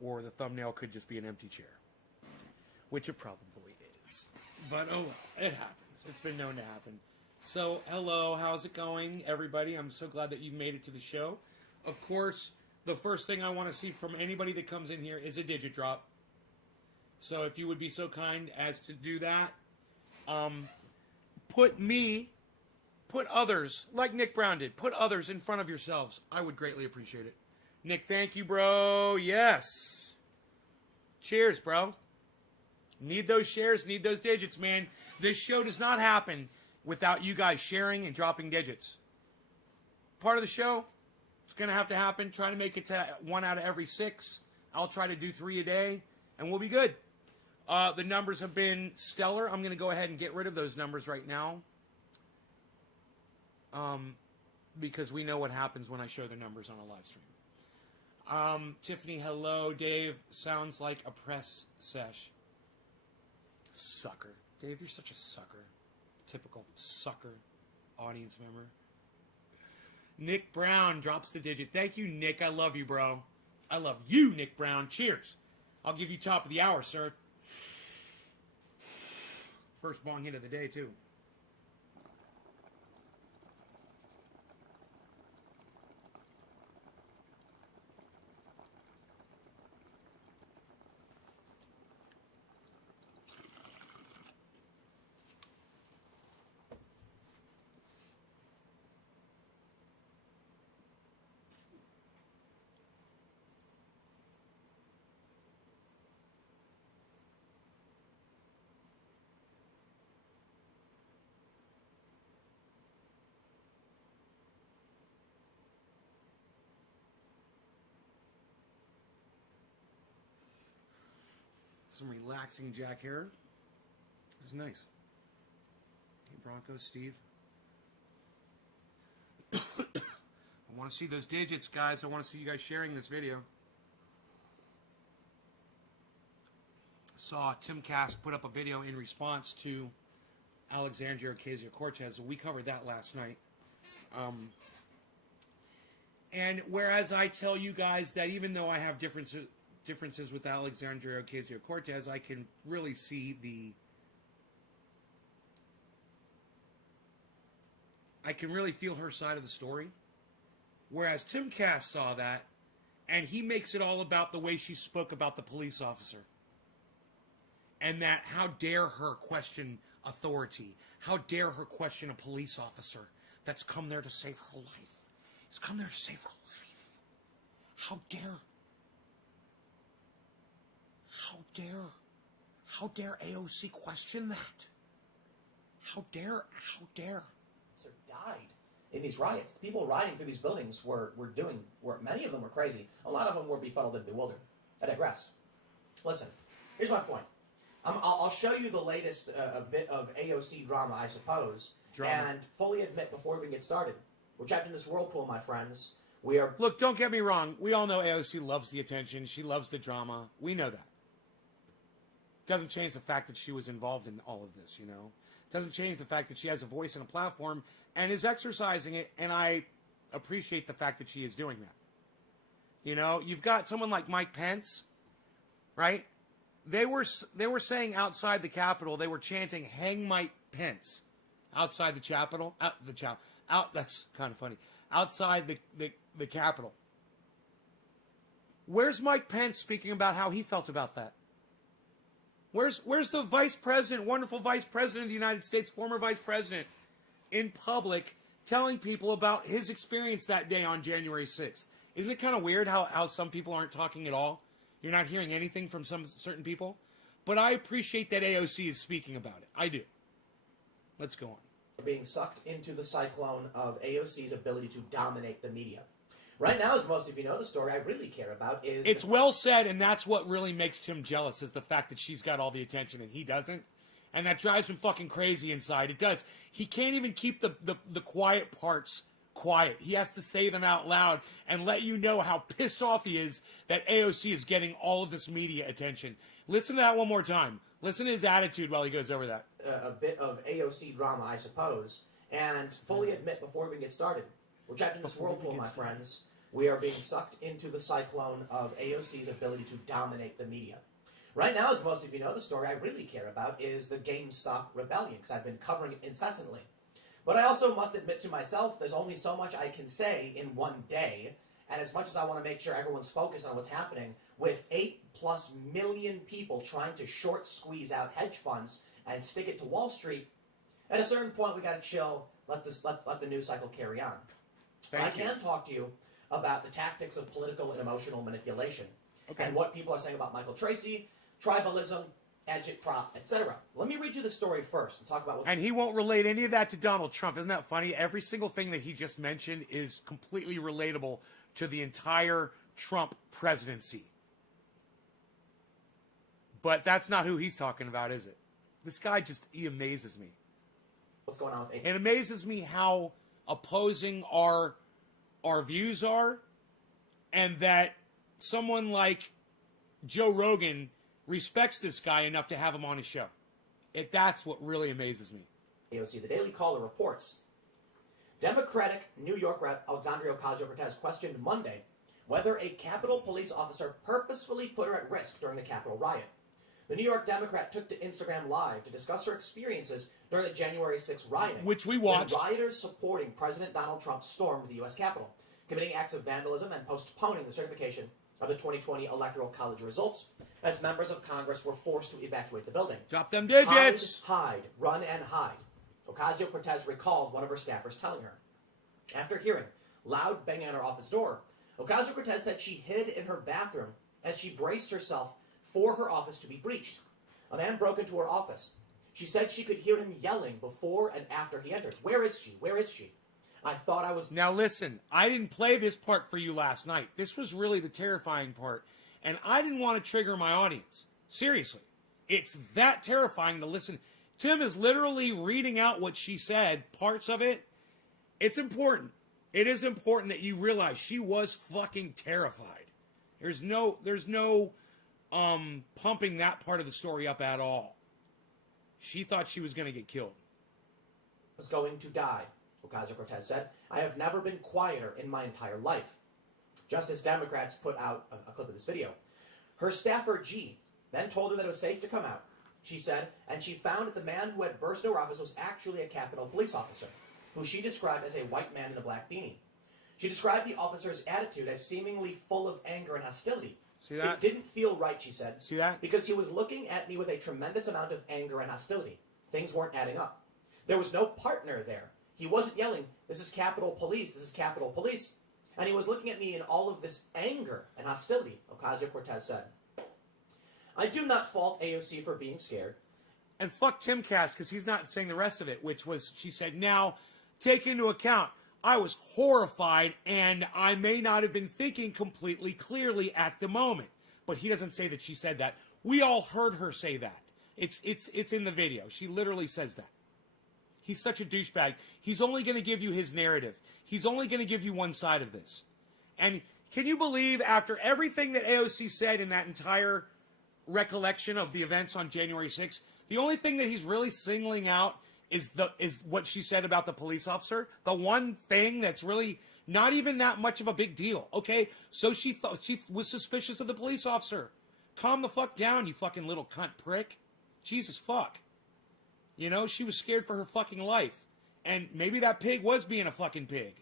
Or the thumbnail could just be an empty chair, which it probably is. But oh well, it happens. It's been known to happen. So hello, how's it going, everybody? I'm so glad that you've made it to the show. Of course, the first thing I want to see from anybody that comes in here is a digit drop. So if you would be so kind as to do that, put others, like Nick Brown did, put others in front of yourselves. I would greatly appreciate it. Nick, thank you, bro. Yes. Cheers, bro. Need those shares, need those digits, man. This show does not happen without you guys sharing and dropping digits. Part of the show, it's going to have to happen. Try to make it to 1 out of every 6. I'll try to do 3 a day, and we'll be good. The numbers have been stellar. I'm going to go ahead and get rid of those numbers right now. Because we know what happens when I show the numbers on a live stream. Tiffany, hello. Dave, sounds like a press sesh. Sucker. Dave, you're such a sucker. Typical sucker audience member. Nick Brown drops the digit. Thank you, Nick. I love you, bro. I love you, Nick Brown. Cheers. I'll give you top of the hour, sir. First bong hit of the day, too. Some relaxing Jack hair. It was nice. Hey, Bronco, Steve. I want to see those digits, guys. I want to see you guys sharing this video. Saw Tim Cass put up a video in response to Alexandria Ocasio-Cortez. We covered that last night. And whereas I tell you guys that even though I have differences with Alexandria Ocasio-Cortez, I can really see I can really feel her side of the story. Whereas Tim Cass saw that, and he makes it all about the way she spoke about the police officer. And that how dare her question authority. How dare her question a police officer that's come there to save her life. He's come there to save her life. How dare AOC question that? How dare? Died in these riots. The people riding through these buildings were many of them were crazy. A lot of them were befuddled and bewildered. I digress. Listen, here's my point. I'll show you the latest bit of AOC drama, I suppose, and fully admit before we even get started, we're trapped in this whirlpool, my friends. We are... Look, don't get me wrong. We all know AOC loves the attention. She loves the drama. We know that. Doesn't change the fact that she was involved in all of this, you know. Doesn't change the fact that she has a voice and a platform and is exercising it, and I appreciate the fact that she is doing that. You know, you've got someone like Mike Pence, right? They were saying outside the Capitol, they were chanting "Hang Mike Pence" outside the Capitol. That's kind of funny. Outside the Capitol. Where's Mike Pence speaking about how he felt about that? Where's the vice president, wonderful vice president of the United States, former vice president, in public telling people about his experience that day on January 6th? Isn't it kind of weird how some people aren't talking at all? You're not hearing anything from some certain people? But I appreciate that AOC is speaking about it. I do. Let's go on. Being sucked into the cyclone of AOC's ability to dominate the media. Right now, as most of you know, the story I really care about is... It's well said, and that's what really makes Tim jealous, is the fact that she's got all the attention and he doesn't. And that drives him fucking crazy inside. It does. He can't even keep the quiet parts quiet. He has to say them out loud and let you know how pissed off he is that AOC is getting all of this media attention. Listen to that one more time. Listen to his attitude while he goes over that. A bit of AOC drama, I suppose, and fully admit before we get started, we're trapped in this whirlpool, my friends. We are being sucked into the cyclone of AOC's ability to dominate the media. Right now, as most of you know, the story I really care about is the GameStop rebellion, because I've been covering it incessantly. But I also must admit to myself, there's only so much I can say in one day, and as much as I want to make sure everyone's focused on what's happening, with 8+ million people trying to short squeeze out hedge funds and stick it to Wall Street, at a certain point we got to chill, let the news cycle carry on. I can talk to you about the tactics of political and emotional manipulation, and what people are saying about Michael Tracy, tribalism, agitprop, etc. Let me read you the story first and talk about what... And he won't relate any of that to Donald Trump. Isn't that funny? Every single thing that he just mentioned is completely relatable to the entire Trump presidency. But that's not who he's talking about, is it? This guy he amazes me. What's going on with It amazes me how opposing our views are, and that someone like Joe Rogan respects this guy enough to have him on his show. That's what really amazes me. AOC. The Daily Caller reports, Democratic New York Rep. Alexandria Ocasio-Cortez questioned Monday whether a Capitol Police officer purposefully put her at risk during the Capitol riot. The New York Democrat took to Instagram Live to discuss her experiences during the January 6th rioting, which we watched. When rioters supporting President Donald Trump stormed the U.S. Capitol, committing acts of vandalism and postponing the certification of the 2020 Electoral College results, as members of Congress were forced to evacuate the building. Drop them digits! Hide, run and hide. Ocasio-Cortez recalled one of her staffers telling her. After hearing loud banging on her office door, Ocasio-Cortez said she hid in her bathroom as she braced herself for her office to be breached. A man broke into her office. She said she could hear him yelling before and after he entered. Where is she? Where is she? I thought I was... Now listen, I didn't play this part for you last night. This was really the terrifying part. And I didn't want to trigger my audience. Seriously. It's that terrifying to listen. Tim is literally reading out what she said, parts of it. It's important. It is important that you realize she was fucking terrified. There's no pumping that part of the story up at all. She thought she was going to get killed. Was going to die, Ocasio-Cortez said. I have never been quieter in my entire life. Just as Democrats put out a clip of this video. Her staffer, G, then told her that it was safe to come out, she said, and she found that the man who had burst into her office was actually a Capitol Police officer, who she described as a white man in a black beanie. She described the officer's attitude as seemingly full of anger and hostility. See that? It didn't feel right, she said. See that? Because he was looking at me with a tremendous amount of anger and hostility. Things weren't adding up. There was no partner there. He wasn't yelling, this is Capitol Police, this is Capitol Police. And he was looking at me in all of this anger and hostility, Ocasio-Cortez said. I do not fault AOC for being scared. And fuck Tim Cass, because he's not saying the rest of it, which was, she said, now, take into account, I was horrified, and I may not have been thinking completely clearly at the moment. But he doesn't say that she said that. We all heard her say that. It's in the video. She literally says that. He's such a douchebag. He's only going to give you his narrative. He's only going to give you one side of this. And can you believe, after everything that AOC said in that entire recollection of the events on January 6th, the only thing that he's really singling out is what she said about the police officer. The one thing that's really not even that much of a big deal. Okay, so she thought she was suspicious of the police officer. Calm the fuck down, you fucking little cunt prick. Jesus fuck. You know, she was scared for her fucking life. And maybe that pig was being a fucking pig.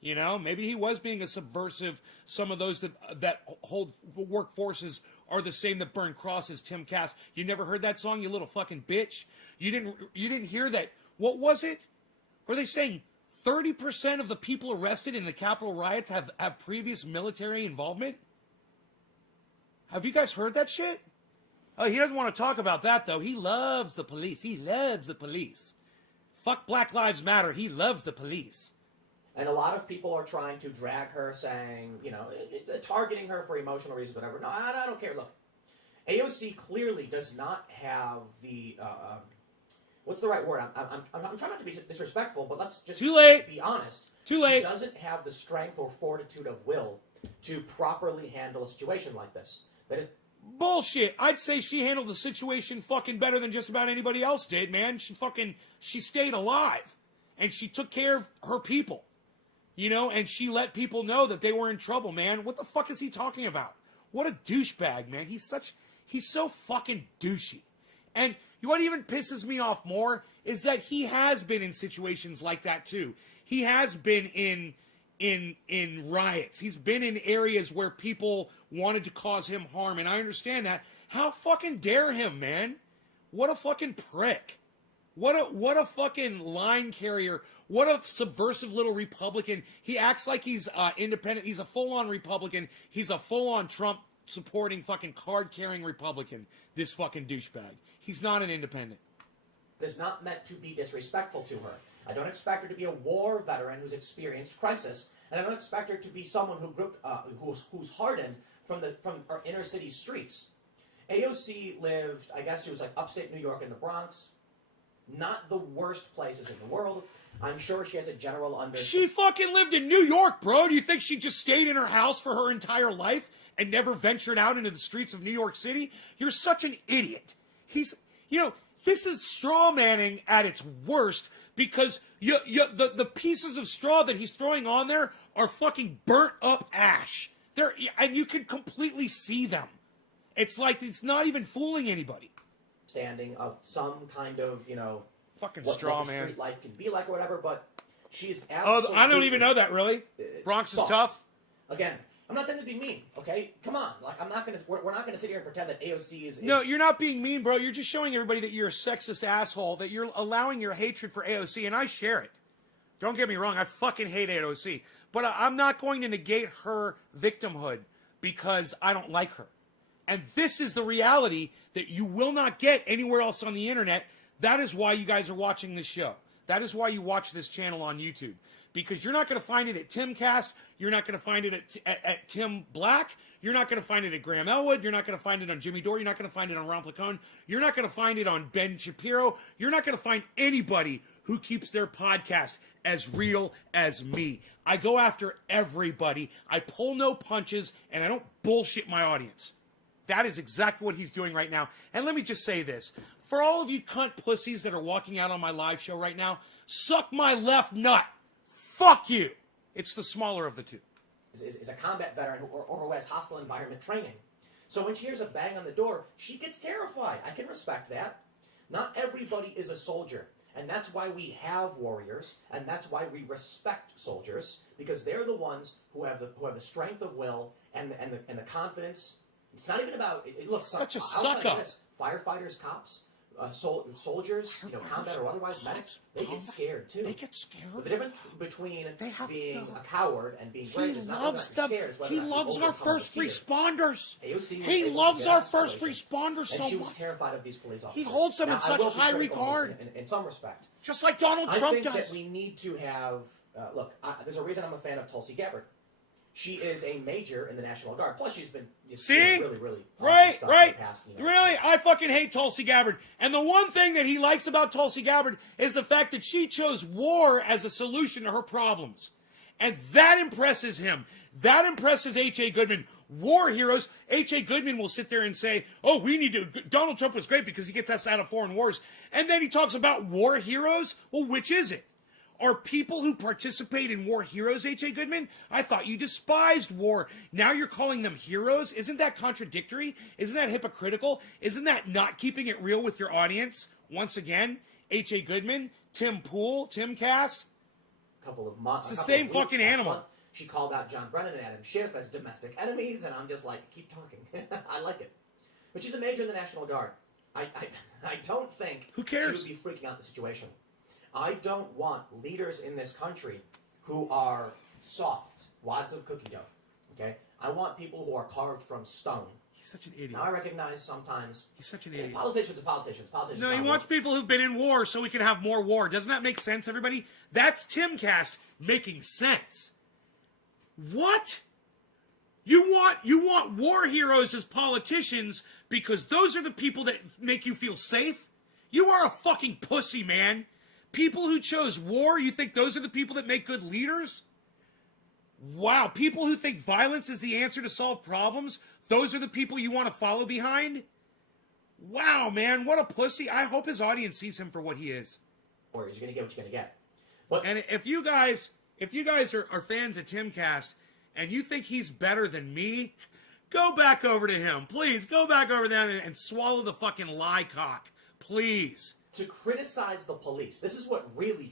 You know, maybe he was being a subversive. Some of those that hold workforces are the same that burn crosses. Tim Cass. You never heard that song, you little fucking bitch? You didn't hear that. What was it? Were they saying 30% of the people arrested in the Capitol riots have previous military involvement? Have you guys heard that shit? Oh, he doesn't want to talk about that, though. He loves the police. He loves the police. Fuck Black Lives Matter. He loves the police. And a lot of people are trying to drag her, saying, you know, targeting her for emotional reasons, whatever. No, I don't care. Look, AOC clearly does not have the, what's the right word? I'm trying not to be disrespectful, but let's just be honest. Too late. She doesn't have the strength or fortitude of will to properly handle a situation like this. That is bullshit. I'd say she handled the situation fucking better than just about anybody else did, man. She stayed alive. And she took care of her people. You know, and she let people know that they were in trouble, man. What the fuck is he talking about? What a douchebag, man. He's so fucking douchey. And what even pisses me off more is that he has been in situations like that too. He has been in riots. He's been in areas where people wanted to cause him harm, and I understand that. How fucking dare him, man? What a fucking prick. What a fucking line carrier. What a subversive little Republican. He acts like he's independent. He's a full-on Republican. He's a full-on Trump-supporting fucking card-carrying Republican, this fucking douchebag. He's not an independent. Is not meant to be disrespectful to her. I don't expect her to be a war veteran who's experienced crisis, and I don't expect her to be someone who's hardened from our inner city streets. AOC lived, I guess she was like upstate New York in the Bronx. Not the worst places in the world. I'm sure she has a general understanding. She fucking lived in New York, bro. Do you think she just stayed in her house for her entire life and never ventured out into the streets of New York City? You're such an idiot. This is straw manning at its worst because the pieces of straw that he's throwing on there are fucking burnt up ash. And you can completely see them. It's like it's not even fooling anybody. Standing of some kind of, fucking what straw the man. street life can be like or whatever, but she's absolutely... Oh, I don't even know that, really. Bronx is soft. tough. Again, I'm not saying this to be mean, okay? Come on. Like, we're not gonna sit here and pretend that AOC is... No, you're not being mean, bro. You're just showing everybody that you're a sexist asshole, that you're allowing your hatred for AOC, and I share it. Don't get me wrong, I fucking hate AOC. But I'm not going to negate her victimhood because I don't like her. And this is the reality that you will not get anywhere else on the internet. That is why you guys are watching this show. That is why you watch this channel on YouTube. Because you're not going to find it at Timcast. You're not going to find it at Tim Black. You're not going to find it at Graham Elwood. You're not going to find it on Jimmy Dore. You're not going to find it on Ron Placone. You're not going to find it on Ben Shapiro. You're not going to find anybody who keeps their podcast as real as me. I go after everybody. I pull no punches, and I don't bullshit my audience. That is exactly what he's doing right now. And let me just say this. For all of you cunt pussies that are walking out on my live show right now, suck my left nut. Fuck you. It's the smaller of the two. Is a combat veteran or who has hostile environment training. So when she hears a bang on the door, she gets terrified. I can respect that. Not everybody is a soldier. And that's why we have warriors, and that's why we respect soldiers, because they're the ones who have the strength of will and the confidence. It's not even about look. Such a outside of suck-up. this, firefighters, cops, soldiers, combat or otherwise, medics, they get scared too. They get scared. But the difference between being no. a coward and being He brave is not whether or loves not them. you're scared, it's whether He or not you loves our overcome the first fear. responders. AOC was He able to loves get out our of first situation, responders so and she was much. terrified of these police officers. He holds them Now, in I such will be high critical regard. in some respect. Just like Donald I Trump think does. that we need to have look. There's a reason I'm a fan of Tulsi Gabbard. She is a major in the National Guard. Plus, she's been just doing really, really awesome Right, stuff right. in the past, Really, I fucking hate Tulsi Gabbard. And the one thing that he likes about Tulsi Gabbard is the fact that she chose war as a solution to her problems. And that impresses him. That impresses H.A. Goodman. War heroes. H.A. Goodman will sit there and say, oh, we need to... Donald Trump was great because he gets us out of foreign wars. And then he talks about war heroes. Well, which is it? Are people who participate in war heroes, H.A. Goodman? I thought you despised war. Now you're calling them heroes? Isn't that contradictory? Isn't that hypocritical? Isn't that not keeping it real with your audience? Once again, H.A. Goodman, Tim Pool, Tim Cass. It's the same fucking animal. She called out John Brennan and Adam Schiff as domestic enemies, and I'm just like, keep talking. I like it. But she's a major in the National Guard. I don't think Who cares? she would be freaking out the situation. I don't want leaders in this country who are soft, wads of cookie dough. Okay? I want people who are carved from stone. He's such an idiot. Now I recognize sometimes He's such an idiot. Politicians are politicians. Politicians. No, he wants people who've been in war so we can have more war. Doesn't that make sense, everybody? That's Timcast making sense. What? You want war heroes as politicians because those are the people that make you feel safe? You are a fucking pussy, man. People who chose war, you think those are the people that make good leaders? Wow, people who think violence is the answer to solve problems, those are the people you want to follow behind? Wow, man, what a pussy. I hope his audience sees him for what he is. Or you're going to get what you're going to get. But And if you guys if you guys are fans of Timcast and you think he's better than me, go back over to him. Please, go back over there and swallow the fucking lie cock. Please. To criticize the police. This is what really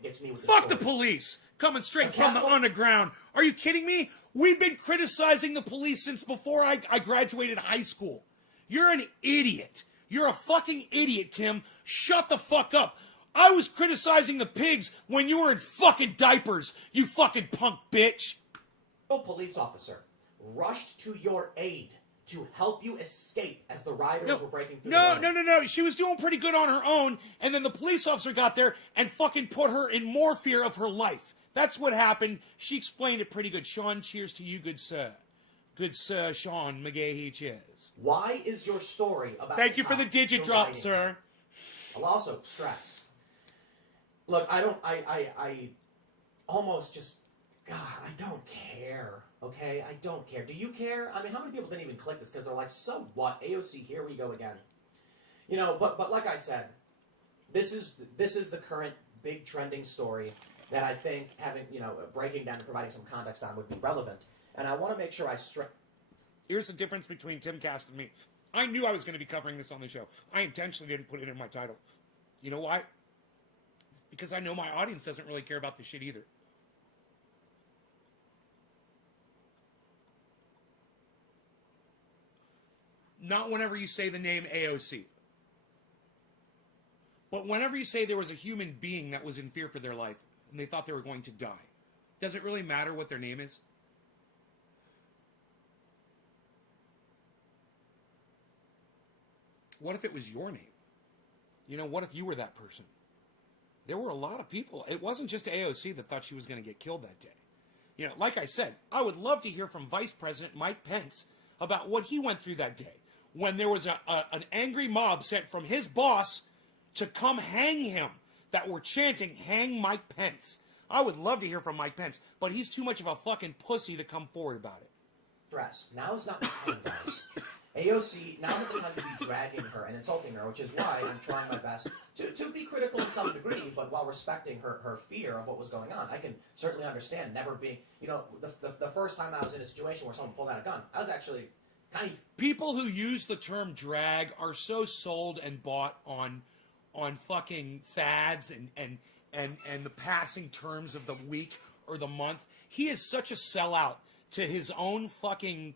gets me with this Fuck story. the police. Coming straight from the underground. Are you kidding me? We've been criticizing the police since before I graduated high school. You're an idiot. You're a fucking idiot, Tim. Shut the fuck up. I was criticizing the pigs when you were in fucking diapers, you fucking punk bitch. A police officer rushed to your aid to help you escape as the rioters were breaking through the line. No. She was doing pretty good on her own, and then the police officer got there and fucking put her in more fear of her life. That's what happened. She explained it pretty good. Sean, cheers to you, good sir. Good sir, Sean McGahee, cheers. Why is your story about... Thank you for the digit drop, sir. I'll also stress. Look, I almost just... God, I don't care, okay? I don't care. Do you care? I mean, how many people didn't even click this because they're like, so what? AOC, here we go again. You know, but like I said, this is the current big trending story that I think having, breaking down and providing some context on would be relevant. And I want to make sure I stress... Here's the difference between Timcast and me. I knew I was going to be covering this on the show. I intentionally didn't put it in my title. You know why? Because I know my audience doesn't really care about this shit either. Not whenever you say the name AOC. But whenever you say there was a human being that was in fear for their life and they thought they were going to die, does it really matter what their name is? What if it was your name? What if you were that person? There were a lot of people. It wasn't just AOC that thought she was going to get killed that day. Like I said, I would love to hear from Vice President Mike Pence about what he went through that day when there was an angry mob sent from his boss to come hang him that were chanting, "Hang Mike Pence." I would love to hear from Mike Pence, but he's too much of a fucking pussy to come forward about it. Stress. Now's not the time, guys. AOC, now's not the time to be dragging her and insulting her, which is why I'm trying my best to be critical in some degree, but while respecting her fear of what was going on. I can certainly understand never being, the first time I was in a situation where someone pulled out a gun, I was actually kind of... People who use the term drag are so sold and bought on fucking fads and the passing terms of the week or the month. He is such a sellout to his own fucking...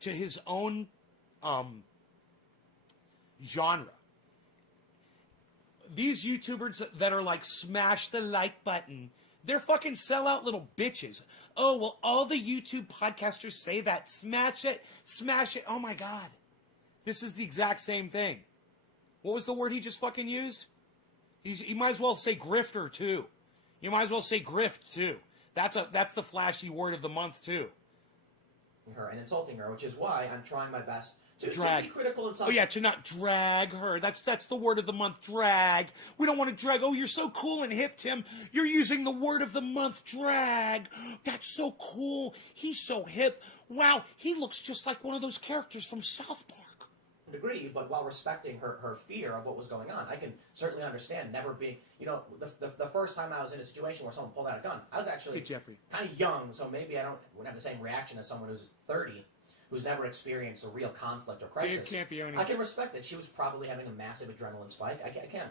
to his own genre. These YouTubers that are like, smash the like button, they're fucking sellout little bitches. Oh, well, all the YouTube podcasters say that. Smash it, smash it. Oh my God. This is the exact same thing. What was the word he just fucking used? He might as well say grifter too. You might as well say grift too. That's the flashy word of the month too. Her and insulting her, which is why I'm trying my best to be critical in some... Oh yeah, to not drag her. That's the word of the month, drag. We don't want to drag. Oh, you're so cool and hip, Tim. You're using the word of the month, drag. That's so cool. He's so hip. Wow, he looks just like one of those characters from South Park. Degree, but while respecting her fear of what was going on, I can certainly understand never being, the first time I was in a situation where someone pulled out a gun, I was actually kind of young, so maybe I wouldn't have the same reaction as someone who's 30, who's never experienced a real conflict or crisis. I can respect that she was probably having a massive adrenaline spike. I can.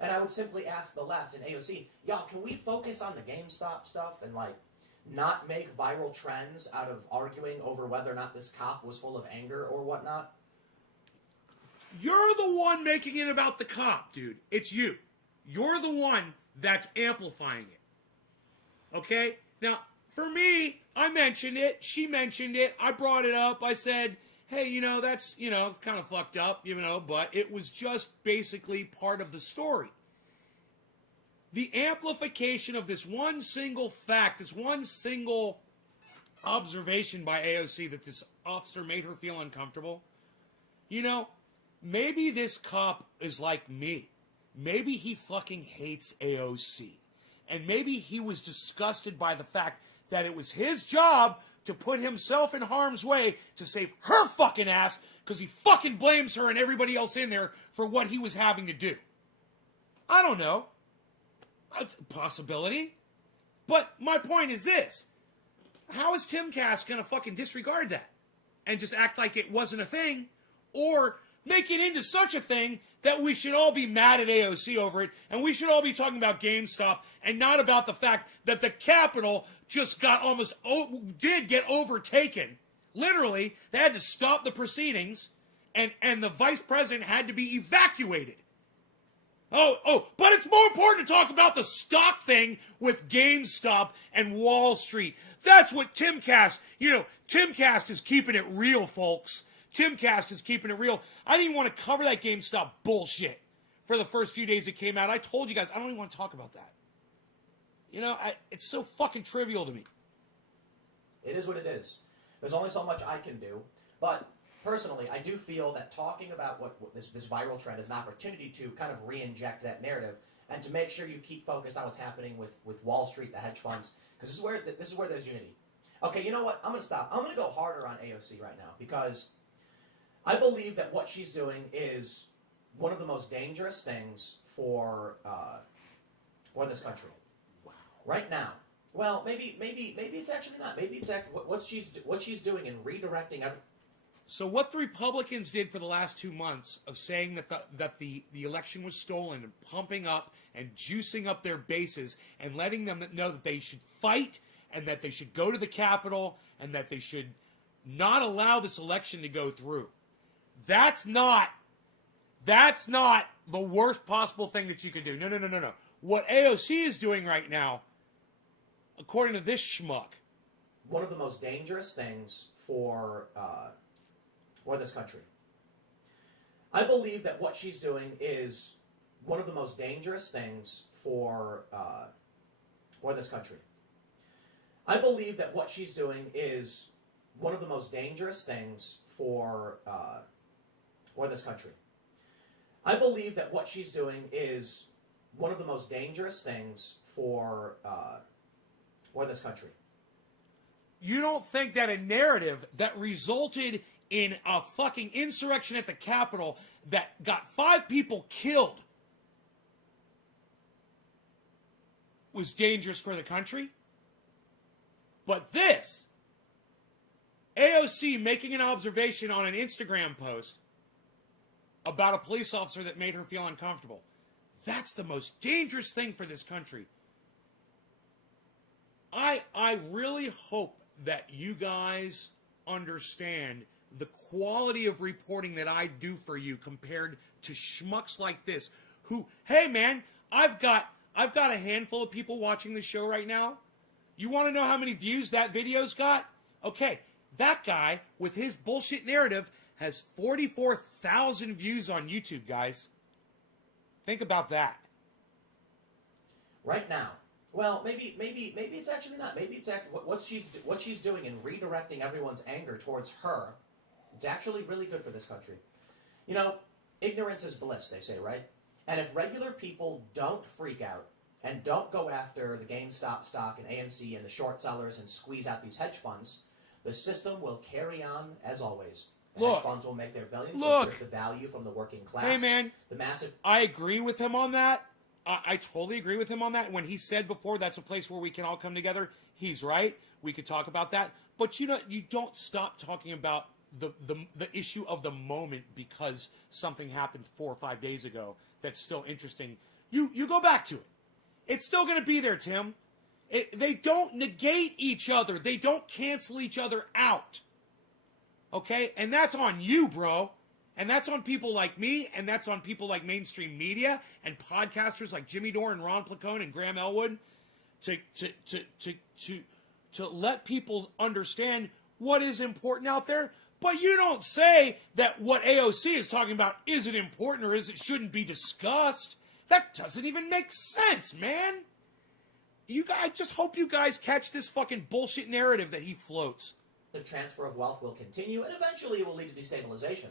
And I would simply ask the left and AOC, y'all, can we focus on the GameStop stuff and, not make viral trends out of arguing over whether or not this cop was full of anger or whatnot? You're the one making it about the cop, dude. It's you. You're the one that's amplifying it. Okay? Now, for me, I mentioned it. She mentioned it. I brought it up. I said, hey, that's, kind of fucked up, but it was just basically part of the story. The amplification of this one single fact, this one single observation by AOC that this officer made her feel uncomfortable, maybe this cop is like me. Maybe he fucking hates AOC. And maybe he was disgusted by the fact that it was his job to put himself in harm's way to save her fucking ass because he fucking blames her and everybody else in there for what he was having to do. I don't know. A possibility. But my point is this. How is Timcast going to fucking disregard that and just act like it wasn't a thing, or make it into such a thing that we should all be mad at AOC over it, and we should all be talking about GameStop and not about the fact that the Capitol just got did get overtaken. Literally, they had to stop the proceedings, and the vice president had to be evacuated. But it's more important to talk about the stock thing with GameStop and Wall Street. That's what Timcast, Timcast is keeping it real, folks. Timcast is keeping it real. I didn't even want to cover that GameStop bullshit for the first few days it came out. I told you guys, I don't even want to talk about that. It's so fucking trivial to me. It is what it is. There's only so much I can do. But personally, I do feel that talking about what this viral trend is an opportunity to kind of re-inject that narrative and to make sure you keep focused on what's happening with Wall Street, the hedge funds, because this is where there's unity. Okay, you know what? I'm going to stop. I'm going to go harder on AOC right now because I believe that what she's doing is one of the most dangerous things for this country. Wow. Right now. Well, maybe it's actually not. Maybe it's what she's doing in redirecting every. So what the Republicans did for the last 2 months of saying that the election was stolen and pumping up and juicing up their bases and letting them know that they should fight and that they should go to the Capitol and that they should not allow this election to go through. That's not the worst possible thing that you could do. No. What AOC is doing right now, according to this schmuck, one of the most dangerous things for this country. I believe that what she's doing is one of the most dangerous things for this country. I believe that what she's doing is one of the most dangerous things for this country. I believe that what she's doing is one of the most dangerous things for this country. You don't think that a narrative that resulted in a fucking insurrection at the Capitol that got 5 people killed was dangerous for the country? But this, AOC making an observation on an Instagram post about a police officer that made her feel uncomfortable, that's the most dangerous thing for this country. I really hope that you guys understand the quality of reporting that I do for you compared to schmucks like this who, hey man, I've got a handful of people watching the show right now. You want to know how many views that video's got? Okay, that guy with his bullshit narrative has 44,000 views on YouTube, guys. Think about that. Right now. Well, maybe it's actually not. Maybe it's what she's doing in redirecting everyone's anger towards her. It's actually really good for this country. Ignorance is bliss, they say, right? And if regular people don't freak out and don't go after the GameStop stock and AMC and the short sellers and squeeze out these hedge funds, the system will carry on as always. The hedge funds will make their billions. They'll strip the value from the working class. Hey, man. The massive. I agree with him on that. I totally agree with him on that. When he said before that's a place where we can all come together, he's right. We could talk about that. But you don't stop talking about the issue of the moment because something happened 4 or 5 days ago that's still interesting. You go back to it. It's still going to be there, Tim. They don't negate each other. They don't cancel each other out. Okay? And that's on you, bro. And that's on people like me, and that's on people like mainstream media and podcasters like Jimmy Dore and Ron Placone and Graham Elwood to let people understand what is important out there. But you don't say that what AOC is talking about isn't important or shouldn't be discussed. That doesn't even make sense, man. I just hope you guys catch this fucking bullshit narrative that he floats. The transfer of wealth will continue, and eventually it will lead to destabilization.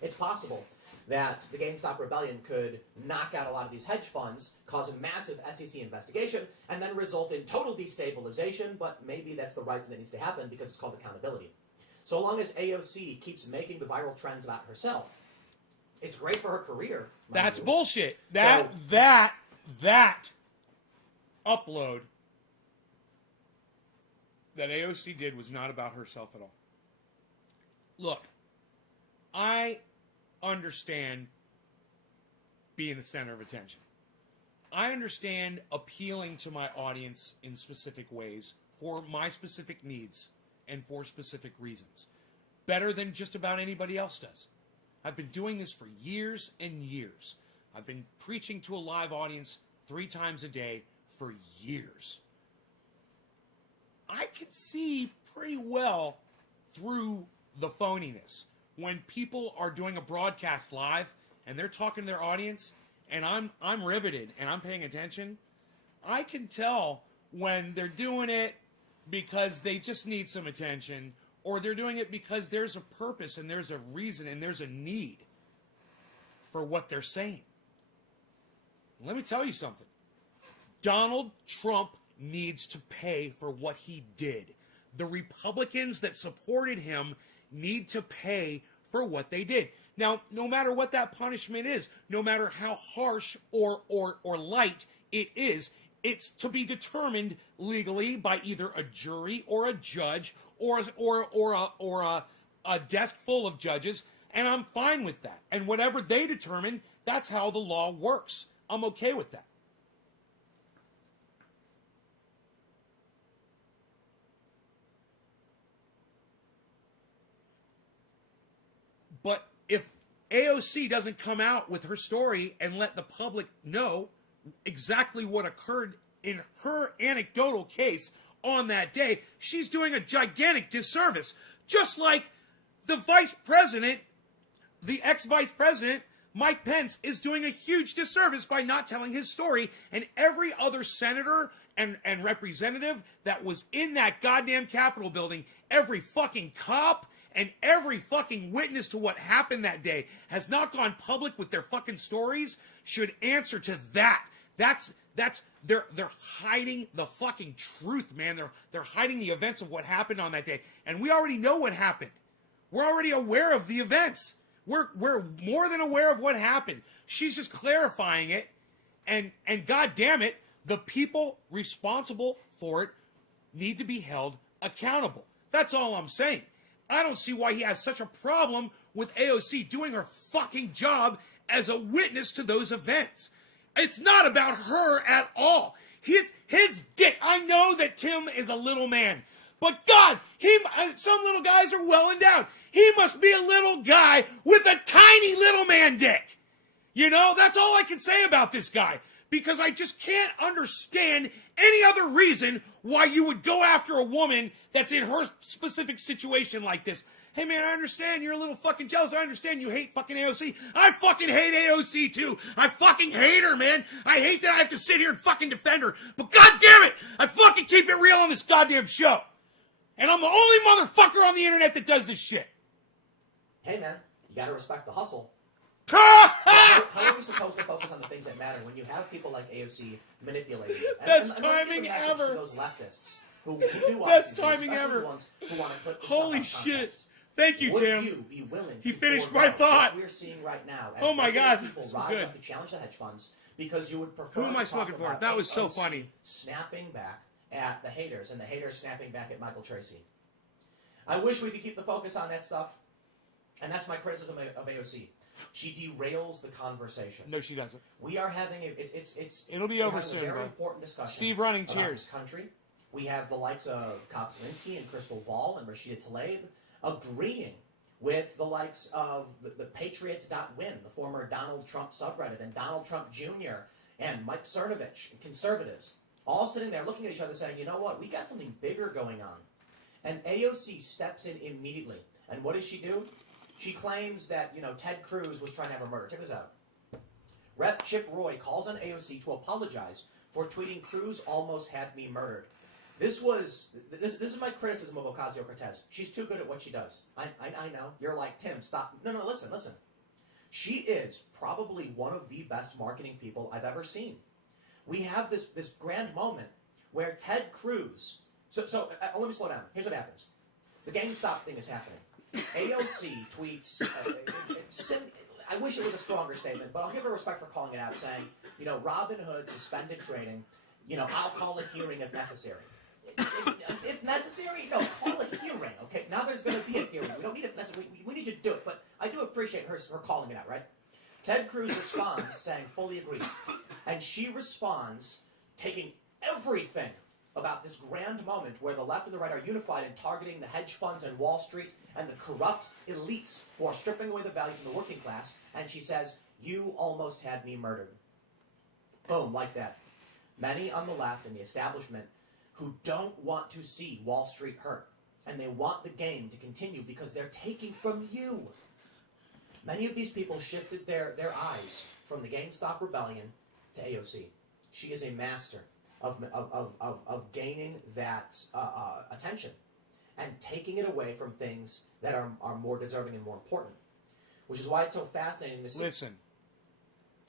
It's possible that the GameStop rebellion could knock out a lot of these hedge funds, cause a massive SEC investigation, and then result in total destabilization, but maybe that's the right thing that needs to happen because it's called accountability. So long as AOC keeps making the viral trends about herself, it's great for her career. That's bullshit. That upload that AOC did was not about herself at all. Look, I understand being the center of attention. I understand appealing to my audience in specific ways for my specific needs and for specific reasons. Better than just about anybody else does. I've been doing this for years and years. I've been preaching to a live audience 3 times a day for years. I can see pretty well through the phoniness. When people are doing a broadcast live and they're talking to their audience and I'm riveted and I'm paying attention, I can tell when they're doing it because they just need some attention, or they're doing it because there's a purpose and there's a reason and there's a need for what they're saying. Let me tell you something. Donald Trump needs to pay for what he did. The Republicans that supported him need to pay for what they did. Now, no matter what that punishment is, no matter how harsh or light it is, it's to be determined legally by either a jury or a judge or a desk full of judges, and I'm fine with that. And whatever they determine, that's how the law works. I'm okay with that. But if AOC doesn't come out with her story and let the public know exactly what occurred in her anecdotal case on that day, she's doing a gigantic disservice. Just like the vice president, the ex-vice president, Mike Pence, is doing a huge disservice by not telling his story, and every other senator and representative that was in that goddamn Capitol building, every fucking cop and every fucking witness to what happened that day has not gone public with their fucking stories, should answer to that. They're hiding the fucking truth, man. They're hiding the events of what happened on that day. And we already know what happened. We're already aware of the events. We're more than aware of what happened. She's just clarifying it, and god damn it, the people responsible for it need to be held accountable. That's all I'm saying. I don't see why he has such a problem with AOC doing her fucking job as a witness to those events. It's not about her at all. His dick. I know that Tim is a little man, but God, some little guys are well endowed. He must be a little guy with a tiny little man dick. You know, that's all I can say about this guy, because I just can't understand any other reason why you would go after a woman that's in her specific situation like this. Hey man, I understand you're a little fucking jealous. I understand you hate fucking AOC. I fucking hate AOC too. I fucking hate her, man. I hate that I have to sit here and fucking defend her. But god damn it, I fucking keep it real on this goddamn show. And I'm the only motherfucker on the internet that does this shit. Hey man, you gotta respect the hustle. How are we supposed to focus on the things that matter when you have people like AOC manipulating you? Best timing ever. Those leftists who do best timing ever. The ones who want to clip holy shit. Thank you, Would Tim. you be willing he to finished my thought. What we're seeing right now. Oh my God. People so rise good. up to challenge the hedge funds because you would prefer. Who am I smoking for? That was so funny. Snapping back at the haters and the haters snapping back at Michael Tracy. I wish we could keep the focus on that stuff, and that's my criticism of AOC. She derails the conversation. No, she doesn't. We are having It'll be over soon, a very bro. important discussion. Steve running, about cheers. this country. We have the likes of Koplinski and Crystal Ball and Rashida Tlaib agreeing with the likes of the Patriots.win, the former Donald Trump subreddit, and Donald Trump Jr. and Mike Cernovich, and conservatives, all sitting there looking at each other saying, you know what, we got something bigger going on. And AOC steps in immediately. And what does she do? She claims that, Ted Cruz was trying to have her murdered. Check this out. Rep. Chip Roy calls on AOC to apologize for tweeting, "Cruz almost had me murdered." This is my criticism of Ocasio-Cortez. She's too good at what she does. I know. You're like, Tim, stop. No, listen. She is probably one of the best marketing people I've ever seen. We have this grand moment where Ted Cruz... So let me slow down. Here's what happens. The GameStop thing is happening. AOC tweets... I wish it was a stronger statement, but I'll give her respect for calling it out, saying, Robinhood suspended trading. I'll call a hearing if necessary. if necessary, no, call a hearing, okay? Now there's going to be a hearing. We don't need it necessary. We need you to do it, but I do appreciate her calling it out, right? Ted Cruz responds saying, fully agree. And she responds taking everything about this grand moment where the left and the right are unified in targeting the hedge funds and Wall Street and the corrupt elites who are stripping away the value from the working class. And she says, you almost had me murdered. Boom, like that. Many on the left and the establishment who don't want to see Wall Street hurt. And they want the game to continue because they're taking from you. Many of these people shifted their eyes from the GameStop rebellion to AOC. She is a master of gaining that attention and taking it away from things that are more deserving and more important. Which is why it's so fascinating to see. Listen,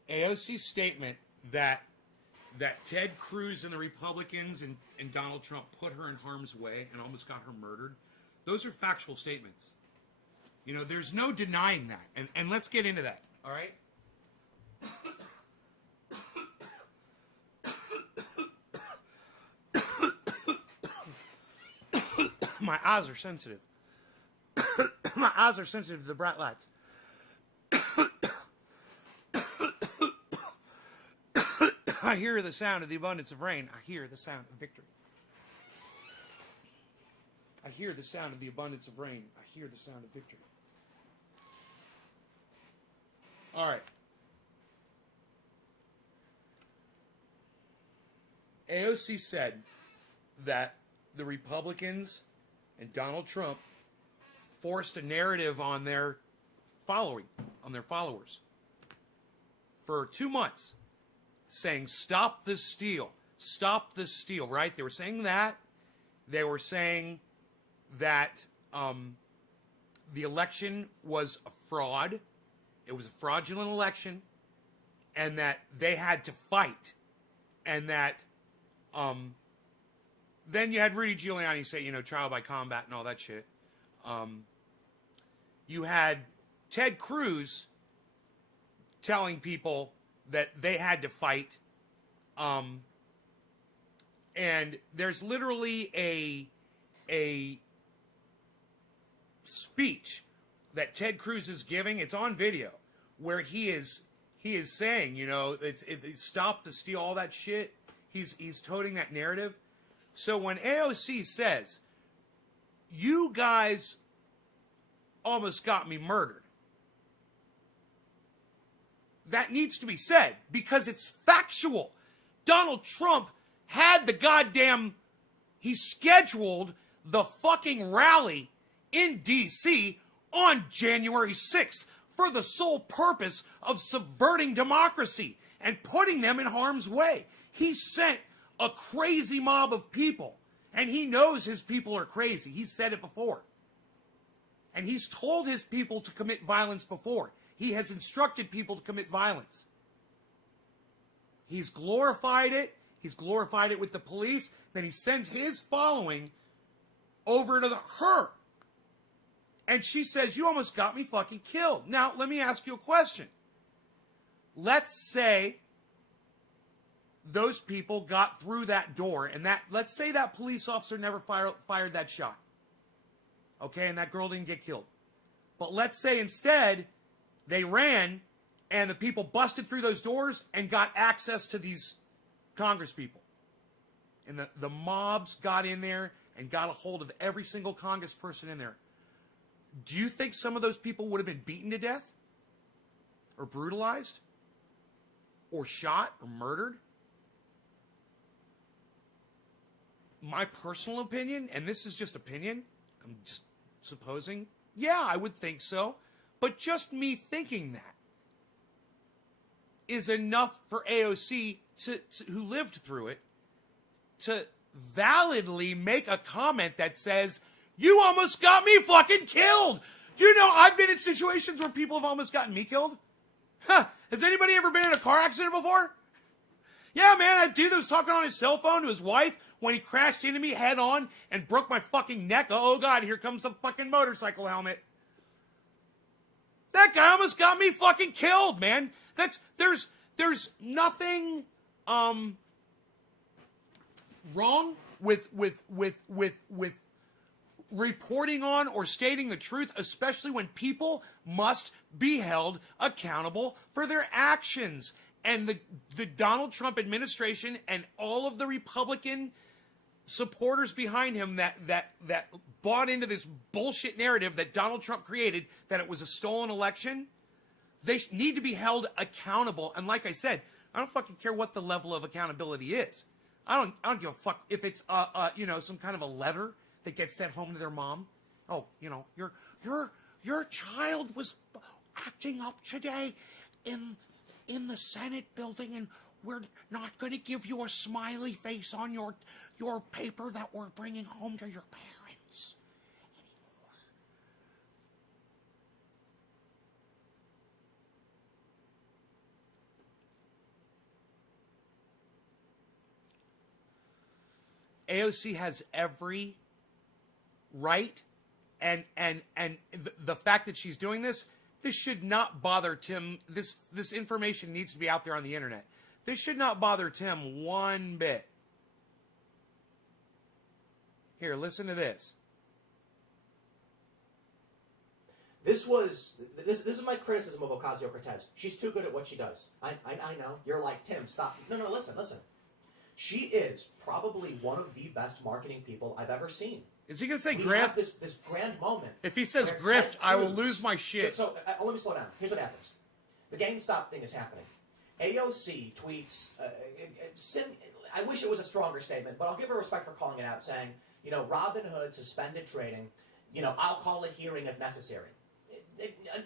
AOC's statement that Ted Cruz and the Republicans and Donald Trump put her in harm's way and almost got her murdered, those are factual statements. You know, there's no denying that. And let's get into that, all right? My eyes are sensitive. My eyes are sensitive to the bright lights. I hear the sound of the abundance of rain. I hear the sound of victory. I hear the sound of the abundance of rain. I hear the sound of victory. All right. AOC said that the Republicans and Donald Trump forced a narrative on their followers for 2 months, saying, stop this steal, right? They were saying that. They were saying that the election was a fraud. It was a fraudulent election, and that they had to fight, and that then you had Rudy Giuliani say, you know, trial by combat and all that shit. You had Ted Cruz telling people that they had to fight. And there's literally a speech that Ted Cruz is giving. It's on video where he is saying, you know, it's stop the steal, all that shit. He's toting that narrative. So when AOC says, you guys almost got me murdered, that needs to be said because it's factual. Donald Trump had he scheduled the fucking rally in D.C. on January 6th for the sole purpose of subverting democracy and putting them in harm's way. He sent a crazy mob of people, and he knows his people are crazy. He's said it before. And he's told his people to commit violence before. He has instructed people to commit violence. He's glorified it. He's glorified it with the police. Then he sends his following over to her. And she says, you almost got me fucking killed. Now, let me ask you a question. Let's say those people got through that door, and let's say that police officer never fired that shot. Okay, and that girl didn't get killed. But let's say instead they ran and the people busted through those doors and got access to these Congress people. And the mobs got in there and got a hold of every single Congress person in there. Do you think some of those people would have been beaten to death? Or brutalized? Or shot? Or murdered? My personal opinion, and this is just opinion, I'm just supposing, yeah, I would think so. But just me thinking that is enough for AOC, who lived through it, to validly make a comment that says, you almost got me fucking killed. Do you know I've been in situations where people have almost gotten me killed? Huh. Has anybody ever been in a car accident before? Yeah, man, that dude that was talking on his cell phone to his wife when he crashed into me head on and broke my fucking neck. Oh, God, here comes the fucking motorcycle helmet. That guy almost got me fucking killed, man. There's nothing wrong with reporting on or stating the truth, especially when people must be held accountable for their actions. And the Donald Trump administration and all of the Republican supporters behind him that bought into this bullshit narrative that Donald Trump created, that it was a stolen election, they need to be held accountable. And like I said, I don't fucking care what the level of accountability is. I don't give a fuck if it's some kind of a letter that gets sent home to their mom. Oh, your child was acting up today in the Senate building, and we're not going to give you a smiley face on your paper that we're bringing home to your parents anymore. AOC has every right, and the fact that she's doing this should not bother Tim. This information needs to be out there on the internet. This should not bother Tim one bit. Here, listen to this. This is my criticism of Ocasio-Cortez. She's too good at what she does. I know. You're like, Tim, stop. No, listen. She is probably one of the best marketing people I've ever seen. Is he going to say we grift? Have this grand moment. If he says grift, I will lose my shit. So let me slow down. Here's what happens. The GameStop thing is happening. AOC tweets, I wish it was a stronger statement, but I'll give her respect for calling it out, saying, Robinhood suspended trading, I'll call a hearing if necessary.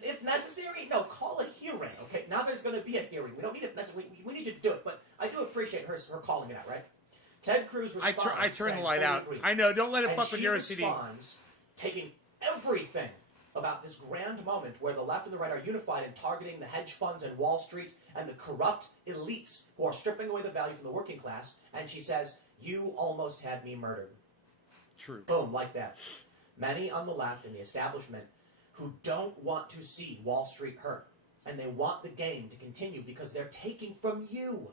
If necessary, no, call a hearing, okay? Now there's going to be a hearing. We don't need it if necessary. We need you to do it, but I do appreciate her calling it out, right? Ted Cruz responds. I turn the light out. I know. Don't let it fuck with your OCD. She responds, taking everything about this grand moment where the left and the right are unified in targeting the hedge funds and Wall Street and the corrupt elites who are stripping away the value from the working class. And she says, "You almost had me murdered." True. Boom, like that. Many on the left and the establishment who don't want to see Wall Street hurt, and they want the game to continue because they're taking from you.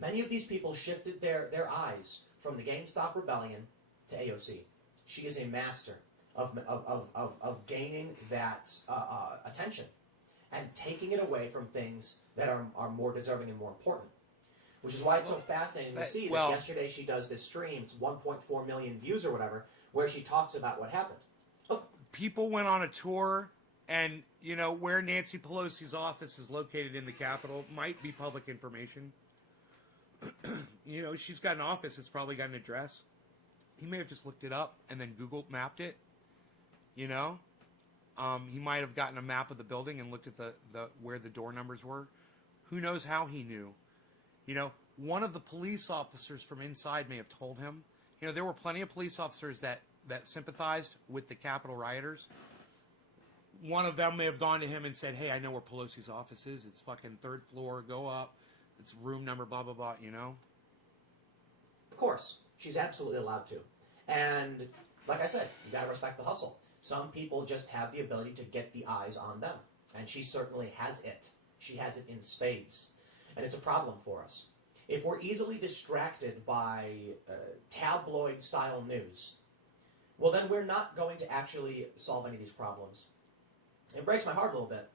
Many of these people shifted their eyes from the GameStop rebellion to AOC. She is a master of gaining that attention and taking it away from things that are more deserving and more important. Which is why it's so fascinating to see that yesterday she does this stream, it's 1.4 million views or whatever, where she talks about what happened. People went on a tour, and, where Nancy Pelosi's office is located in the Capitol might be public information. She's got an office. It's probably got an address. He may have just looked it up and then Google mapped it. He might have gotten a map of the building and looked at the where the door numbers were. Who knows how he knew? One of the police officers from inside may have told him. There were plenty of police officers that sympathized with the Capitol rioters. One of them may have gone to him and said, "Hey, I know where Pelosi's office is. It's fucking 3rd floor. Go up. It's room number, blah, blah, blah," Of course. She's absolutely allowed to. And like I said, you got to respect the hustle. Some people just have the ability to get the eyes on them. And she certainly has it. She has it in spades. And it's a problem for us. If we're easily distracted by tabloid-style news, well, then we're not going to actually solve any of these problems. It breaks my heart a little bit.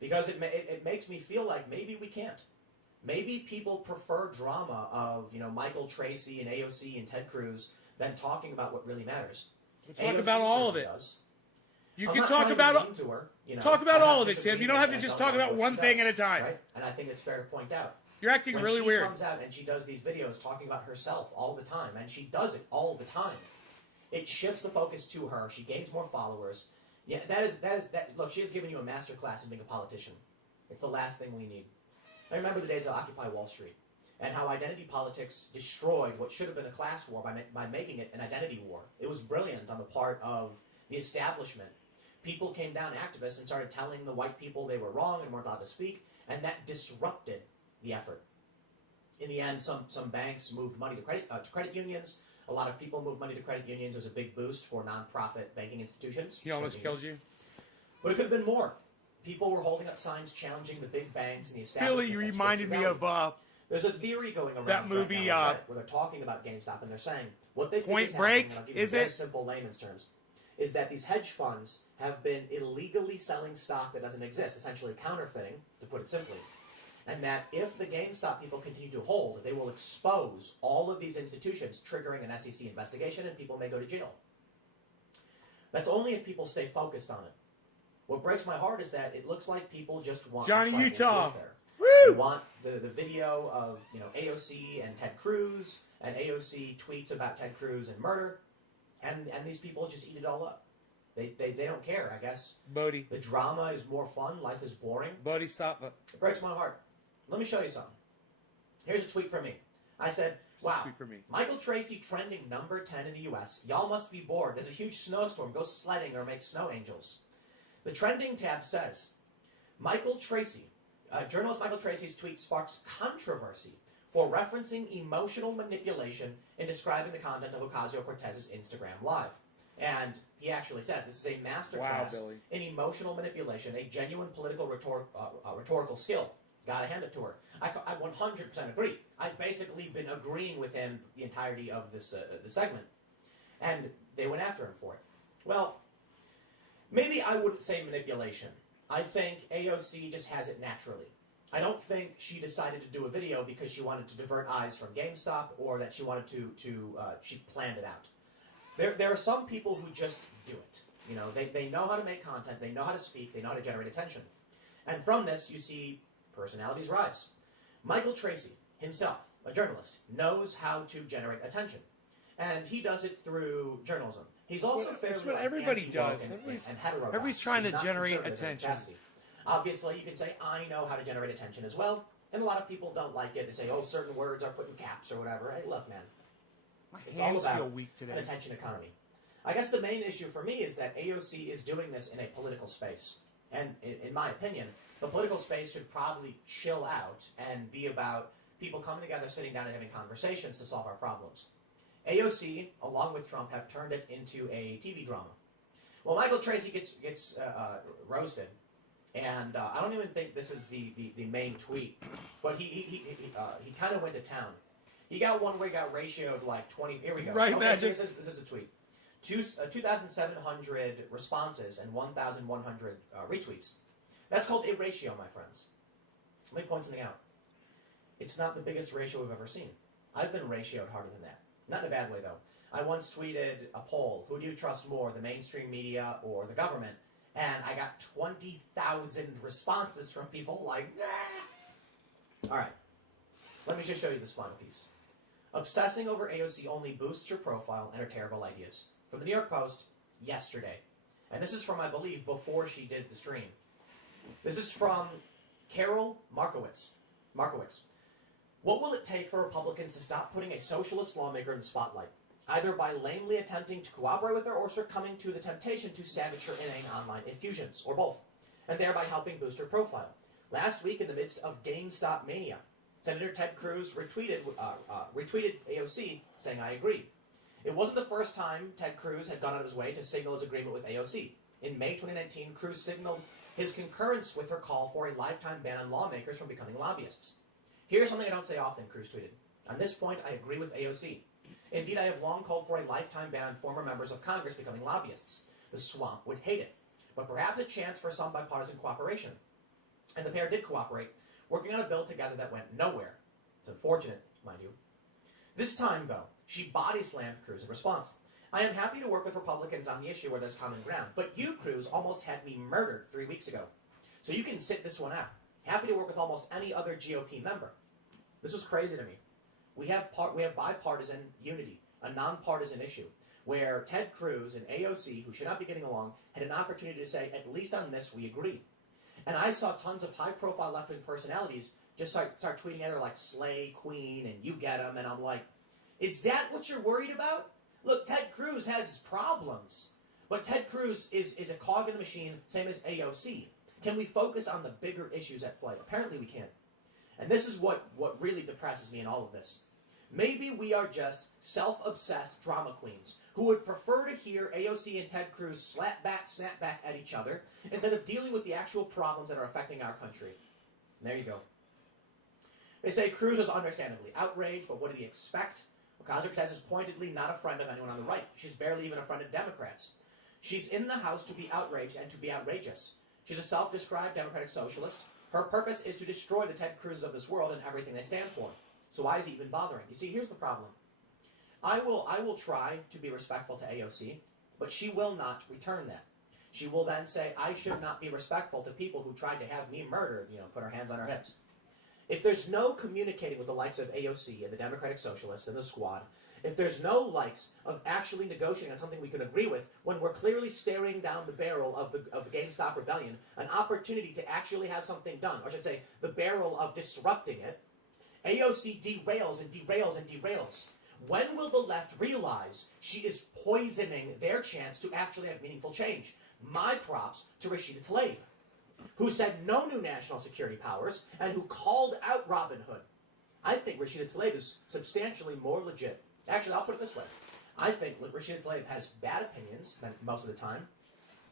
Because it makes me feel like maybe we can't. Maybe people prefer drama of, Michael Tracy and AOC and Ted Cruz than talking about what really matters. Talk about all of it. Does. You can talk about talk about all of it, Tim. You don't have to just talk about one thing at a time. Right? And I think it's fair to point out. You're acting really weird. She comes out and she does these videos talking about herself all the time, and she does it all the time. It shifts the focus to her. She gains more followers. Yeah, that is. Look, she has given you a master class in being a politician. It's the last thing we need. I remember the days of Occupy Wall Street and how identity politics destroyed what should have been a class war by making it an identity war. It was brilliant on the part of the establishment. People came down, activists, and started telling the white people they were wrong and weren't allowed to speak, and that disrupted the effort. In the end, some banks moved money to credit unions. A lot of people moved money to credit unions. It was a big boost for nonprofit banking institutions. He almost killed you. But it could have been more. People were holding up signs challenging the big banks and the establishment. Billy, you reminded me of There's a theory going around That movie, right now on Reddit where they're talking about GameStop and they're saying what they think Point is Break, happening, and I'll give you is very it? simple layman's terms, is that these hedge funds have been illegally selling stock that doesn't exist, essentially counterfeiting, to put it simply. And that if the GameStop people continue to hold, they will expose all of these institutions, triggering an SEC investigation, and people may go to jail. That's only if people stay focused on it. What breaks my heart is that it looks like people just want Johnny tribal Utah. warfare. Woo! They want the video of AOC and Ted Cruz, and AOC tweets about Ted Cruz and murder, and these people just eat it all up. They don't care, I guess. Bodie. The drama is more fun. Life is boring. Bodie, stop it. It breaks my heart. Let me show you something. Here's a tweet from me. I said, wow, Tweet from me. Michael Tracy trending number 10 in the U.S. Y'all must be bored. There's a huge snowstorm. Go sledding or make snow angels. The trending tab says, Michael Tracy, journalist Michael Tracy's tweet sparks controversy for referencing emotional manipulation in describing the content of Ocasio-Cortez's Instagram Live. And he actually said, this is a masterclass in emotional manipulation, a genuine political rhetorical skill. Gotta hand it to her. I 100% agree. I've basically been agreeing with him the entirety of this the segment. And they went after him for it. Well, maybe I wouldn't say manipulation. I think AOC just has it naturally. I don't think she decided to do a video because she wanted to divert eyes from GameStop or that she wanted she planned it out. There are some people who just do it. They know how to make content, they know how to speak, they know how to generate attention. And from this, you see personalities rise. Michael Tracy himself, a journalist, knows how to generate attention. And he does it through journalism. He's also fairly That's what everybody does. And heterodox. Everybody's trying He's to not generate conservative in attention. capacity. Obviously, you can say, I know how to generate attention as well. And a lot of people don't like it. They say, oh, certain words are put in caps or whatever. Hey, look, man. My It's all hands about feel weak today. an attention economy. I guess the main issue for me is that AOC is doing this in a political space. And in my opinion, the political space should probably chill out and be about people coming together, sitting down and having conversations to solve our problems. AOC, along with Trump, have turned it into a TV drama. Well, Michael Tracy gets roasted, and I don't even think this is the main tweet, but he kind of went to town. He got one where he got ratioed like 20. Here we go. Right, okay, Magic. So this is a tweet. 2,700 responses and 1,100 retweets. That's called a ratio, my friends. Let me point something out. It's not the biggest ratio we've ever seen. I've been ratioed harder than that. Not in a bad way, though. I once tweeted a poll, who do you trust more, the mainstream media or the government? And I got 20,000 responses from people like, nah. All right. Let me just show you this final piece. Obsessing over AOC only boosts your profile and her terrible ideas. From the New York Post, yesterday. And this is from, I believe, before she did the stream. This is from Carol Markowitz. What will it take for Republicans to stop putting a socialist lawmaker in the spotlight? Either by lamely attempting to cooperate with her or succumbing to the temptation to savage her inane online effusions, or both, and thereby helping boost her profile. Last week, in the midst of GameStop mania, Senator Ted Cruz retweeted AOC, saying, I agree. It wasn't the first time Ted Cruz had gone out of his way to signal his agreement with AOC. In May 2019, Cruz signaled his concurrence with her call for a lifetime ban on lawmakers from becoming lobbyists. Here's something I don't say often, Cruz tweeted. On this point, I agree with AOC. Indeed, I have long called for a lifetime ban on former members of Congress becoming lobbyists. The swamp would hate it, but perhaps a chance for some bipartisan cooperation. And the pair did cooperate, working on a bill together that went nowhere. It's unfortunate, mind you. This time, though, she body-slammed Cruz in response. I am happy to work with Republicans on the issue where there's common ground, but you, Cruz, almost had me murdered 3 weeks ago. So you can sit this one out. Happy to work with almost any other GOP member. This was crazy to me. We have bipartisan unity, a nonpartisan issue, where Ted Cruz and AOC, who should not be getting along, had an opportunity to say, at least on this, we agree. And I saw tons of high-profile left-wing personalities just start tweeting at her like slay queen and you get him, and I'm like, is that what you're worried about? Look, Ted Cruz has his problems, but Ted Cruz is a cog in the machine, same as AOC. Can we focus on the bigger issues at play? Apparently we can't. And this is what really depresses me in all of this. Maybe we are just self-obsessed drama queens who would prefer to hear AOC and Ted Cruz snap back at each other instead of dealing with the actual problems that are affecting our country. And there you go. They say Cruz is understandably outraged, but what did he expect? Ocasio-Cortez is pointedly not a friend of anyone on the right. She's barely even a friend of Democrats. She's in the House to be outraged and to be outrageous. She's a self-described democratic socialist. Her purpose is to destroy the Ted Cruzes of this world and everything they stand for. So why is he even bothering? You see, here's the problem. I will try to be respectful to AOC, but she will not return that. She will then say, I should not be respectful to people who tried to have me murdered, put her hands on her hips. If there's no communicating with the likes of AOC and the Democratic Socialists and the Squad, if there's no likes of actually negotiating on something we can agree with, when we're clearly staring down the barrel of the GameStop rebellion, an opportunity to actually have something done, or I should say, the barrel of disrupting it, AOC derails and derails and derails. When will the left realize she is poisoning their chance to actually have meaningful change? My props to Rashida Tlaib, who said no new national security powers and who called out Robin Hood. I think Rashida Tlaib is substantially more legit. Actually, I'll put it this way. I think Rashida Tlaib has bad opinions most of the time.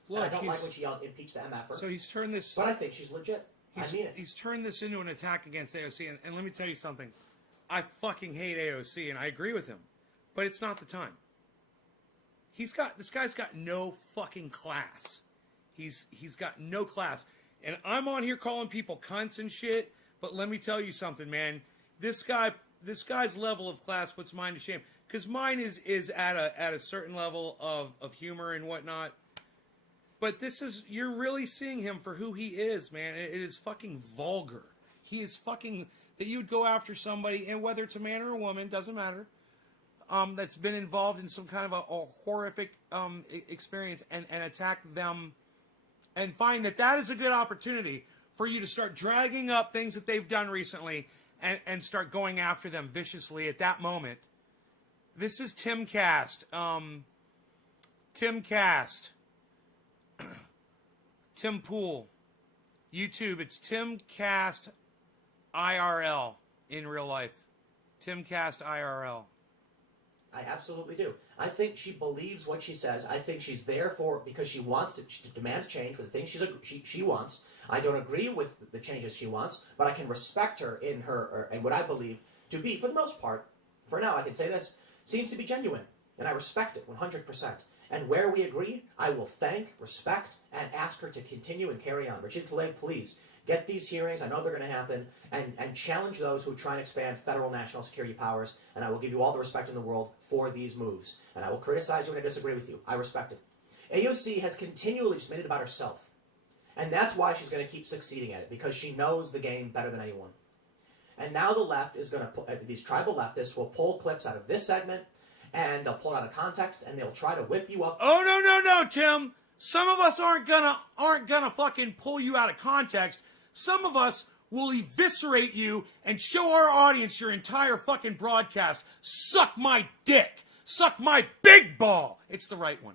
Look, and I don't like when she yelled, impeach the MFer. So he's turned this... But I think she's legit. I mean it. He's turned this into an attack against AOC. And let me tell you something. I fucking hate AOC, and I agree with him. But it's not the time. This guy's got no fucking class. He's got no class. And I'm on here calling people cunts and shit, but let me tell you something, man. This guy's level of class puts mine to shame. Because mine is at a certain level of humor and whatnot. But you're really seeing him for who he is, man. It is fucking vulgar. He is fucking, that you would go after somebody, and whether it's a man or a woman, doesn't matter, that's been involved in some kind of a horrific experience and attack them, and find that is a good opportunity for you to start dragging up things that they've done recently and start going after them viciously at that moment. This is Tim Cast. Tim Cast. Tim Pool. YouTube, it's Tim Cast IRL in real life. Tim Cast IRL. I absolutely do. I think she believes what she says. I think she's there because she wants to demand change for the things she wants. I don't agree with the changes she wants, but I can respect her in her and what I believe to be, for the most part, for now I can say this, seems to be genuine, and I respect it 100%. And where we agree, I will thank, respect, and ask her to continue and carry on. Rashida Tlaib, please, get these hearings, I know they're going to happen, and challenge those who try and expand federal national security powers, and I will give you all the respect in the world for these moves. And I will criticize you when I disagree with you. I respect it. AOC has continually just made it about herself. And that's why she's going to keep succeeding at it, because she knows the game better than anyone. And now the left is going to, these tribal leftists will pull clips out of this segment, and they'll pull it out of context, and they'll try to whip you up. Oh, no, Tim. Some of us aren't gonna fucking pull you out of context. Some of us will eviscerate you and show our audience your entire fucking broadcast. Suck my dick. Suck my big ball. It's the right one.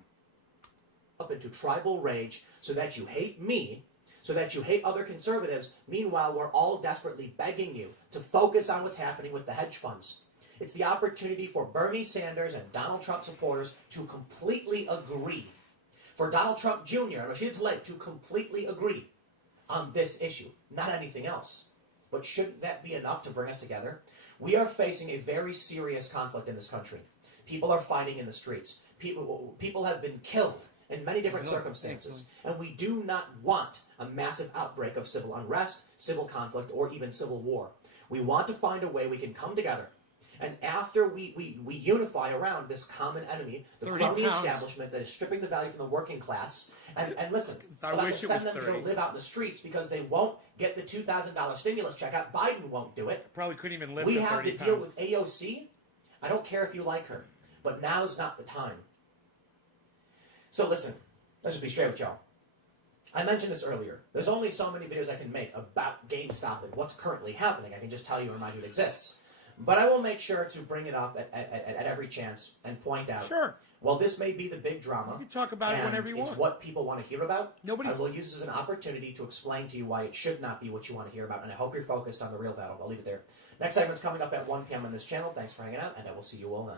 Up into tribal rage so that you hate me, so that you hate other conservatives. Meanwhile, we're all desperately begging you to focus on what's happening with the hedge funds. It's the opportunity for Bernie Sanders and Donald Trump supporters to completely agree. For Donald Trump Jr. and Rashida Tlaib to completely agree on this issue, not anything else. But shouldn't that be enough to bring us together? We are facing a very serious conflict in this country. People are fighting in the streets. People have been killed in many different circumstances. And we do not want a massive outbreak of civil unrest, civil conflict, or even civil war. We want to find a way we can come together. And after we unify around this common enemy, the crony establishment that is stripping the value from the working class, and listen, we'll have to send them to go live out in the streets because they won't get the $2,000 stimulus check out. Biden won't do it. Probably couldn't even live. We have to deal with AOC. I don't care if you like her, but now's not the time. So listen, let's just be straight with y'all. I mentioned this earlier. There's only so many videos I can make about GameStop and what's currently happening. I can just tell you and remind you it exists. But I will make sure to bring it up at every chance and point out. Sure. Well, this may be the big drama. You can talk about it whenever you want. It's what people want to hear about. I will use this as an opportunity to explain to you why it should not be what you want to hear about, and I hope you're focused on the real battle. I'll leave it there. Next segment's coming up at 1 p.m. on this channel. Thanks for hanging out, and I will see you all then.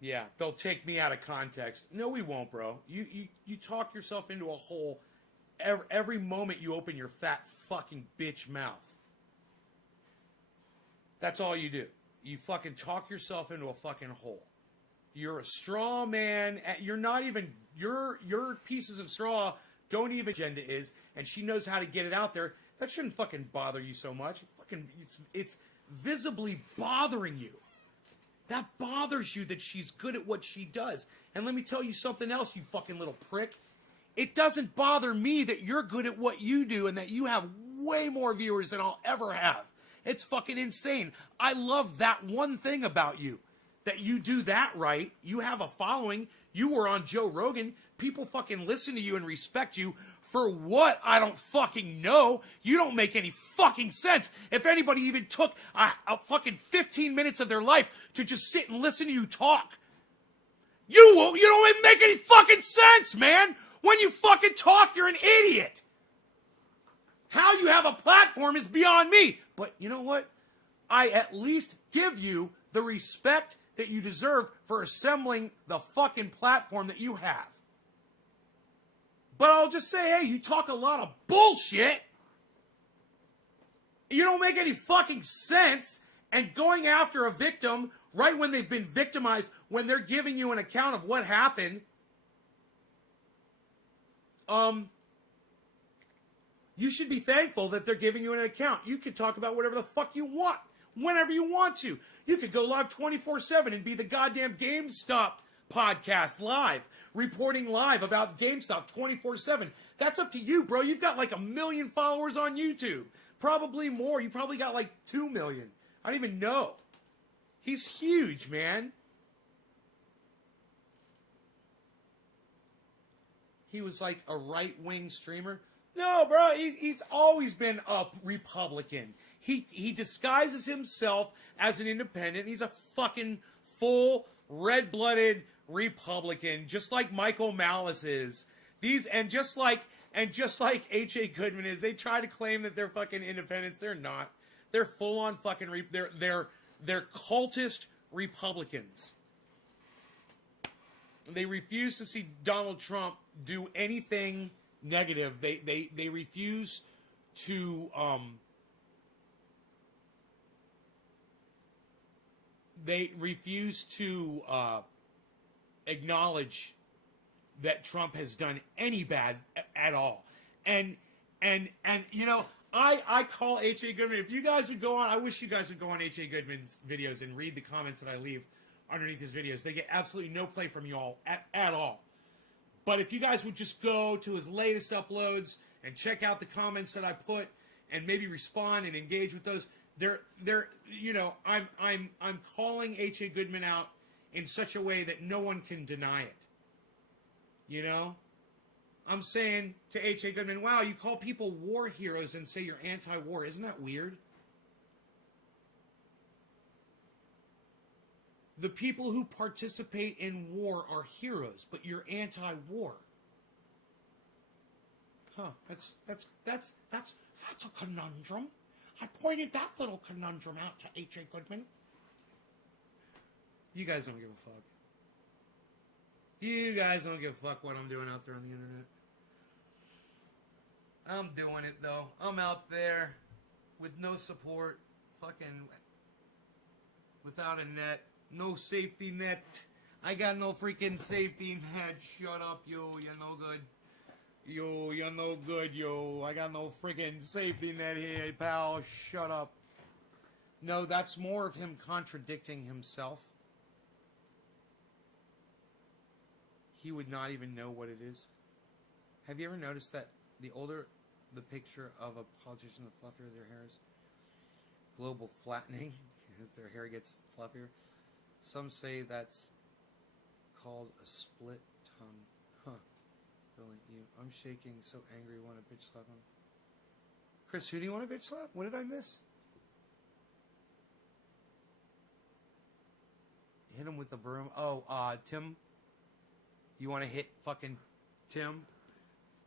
Yeah, they'll take me out of context. No, we won't, bro. You talk yourself into a hole every moment you open your fat fucking bitch mouth. That's all you do. You fucking talk yourself into a fucking hole. You're a straw man. You're not even, your pieces of straw don't even agenda is, and she knows how to get it out there. That shouldn't fucking bother you so much. It's visibly bothering you. That bothers you that she's good at what she does. And let me tell you something else, you fucking little prick. It doesn't bother me that you're good at what you do and that you have way more viewers than I'll ever have. It's fucking insane. I love that one thing about you. That you do that right. You have a following. You were on Joe Rogan. People fucking listen to you and respect you. For what? I don't fucking know. You don't make any fucking sense. If anybody even took a fucking 15 minutes of their life to just sit and listen to you talk, you don't even make any fucking sense, man. When you fucking talk, you're an idiot. How you have a platform is beyond me. But you know what? I at least give you the respect that you deserve for assembling the fucking platform that you have. But I'll just say, hey, you talk a lot of bullshit. You don't make any fucking sense. And going after a victim right when they've been victimized, when they're giving you an account of what happened, you should be thankful that they're giving you an account. You can talk about whatever the fuck you want, whenever you want to. You could go live 24/7 and be the goddamn GameStop podcast live, reporting live about GameStop 24/7. That's up to you, bro. You've got like 1 million followers on YouTube. Probably more. You probably got like 2 million. I don't even know. He's huge, man. He was like a right-wing streamer. No, bro, he's always been a Republican. He disguises himself as an independent. He's a fucking full red-blooded Republican, just like Michael Malice is. Just like H.A. Goodman is. They try to claim that they're fucking independents. They're not. They're full-on fucking they're cultist Republicans. They refuse to see Donald Trump do anything negative. They refuse to acknowledge that Trump has done any bad at all. And you know, I call H.A. Goodman. If you guys would go on, I wish you guys would go on H.A. Goodman's videos and read the comments that I leave underneath his videos. They get absolutely no play from you all at all. But if you guys would just go to his latest uploads and check out the comments that I put and maybe respond and engage with those, they're you know, I'm calling H.A. Goodman out in such a way that no one can deny it. You know? I'm saying to H.A. Goodman, wow, you call people war heroes and say you're anti-war. Isn't that weird? The people who participate in war are heroes, but you're anti-war. Huh? That's a conundrum. I pointed that little conundrum out to H.A. Goodman. You guys don't give a fuck. You guys don't give a fuck what I'm doing out there on the internet. I'm doing it though. I'm out there with no support, fucking without a net. No safety net. I got no freaking safety net. Shut up, yo. You're no good. Yo, you're no good, yo. I got no freaking safety net here, pal. Shut up. No, that's more of him contradicting himself. He would not even know what it is. Have you ever noticed that the older the picture of a politician, the fluffier their hair is? Global flattening, as their hair gets fluffier. Some say that's called a split tongue. Huh. Really, you. I'm shaking, so angry, want to bitch slap him. Chris, who do you want to bitch slap? What did I miss? Hit him with the broom. Oh, Tim. You want to hit fucking Tim?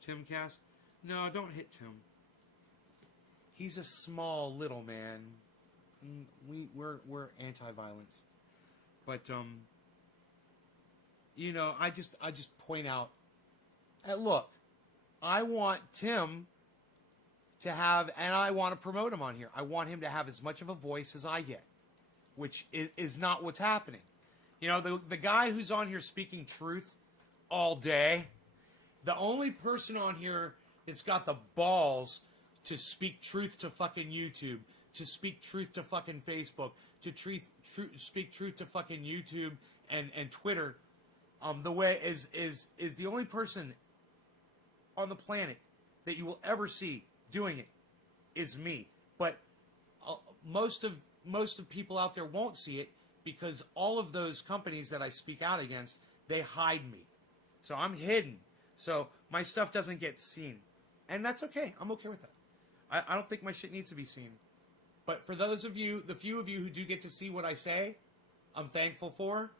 Tim Cast? No, don't hit Tim. He's a small little man. We're anti-violence. But you know, I just point out, look, I want Tim to have, and I want to promote him on here. I want him to have as much of a voice as I get, which is not what's happening. You know, the guy who's on here speaking truth all day, the only person on here that's got the balls to speak truth to fucking YouTube, to speak truth to fucking Facebook, to speak truth to fucking YouTube and Twitter, the way is the only person on the planet that you will ever see doing it is me. But most of people out there won't see it because all of those companies that I speak out against, they hide me. So I'm hidden. So my stuff doesn't get seen. And that's okay. I'm okay with that. I don't think my shit needs to be seen. But for those of you, the few of you who do get to see what I say, I'm thankful for.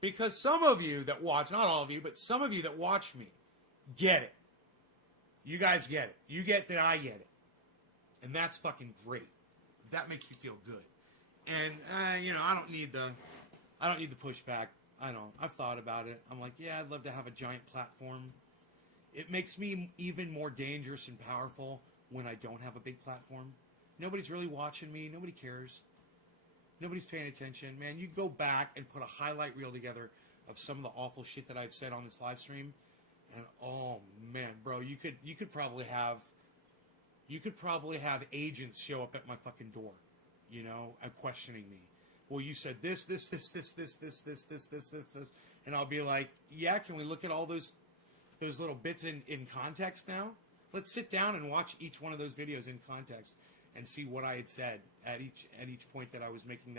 Because some of you that watch, not all of you, but some of you that watch me get it. You guys get it. You get that I get it. And that's fucking great. That makes me feel good. And, I don't need the pushback. I know. I've thought about it. I'm like, yeah, I'd love to have a giant platform. It makes me even more dangerous and powerful when I don't have a big platform. Nobody's really watching me. Nobody cares. Nobody's paying attention. Man, you go back and put a highlight reel together of some of the awful shit that I've said on this live stream. And oh man, bro, you could probably have agents show up at my fucking door, and questioning me. Well, you said this, and I'll be like, yeah, can we look at all those little bits in context now? Let's sit down and watch each one of those videos in context and see what I had said at each point that I was making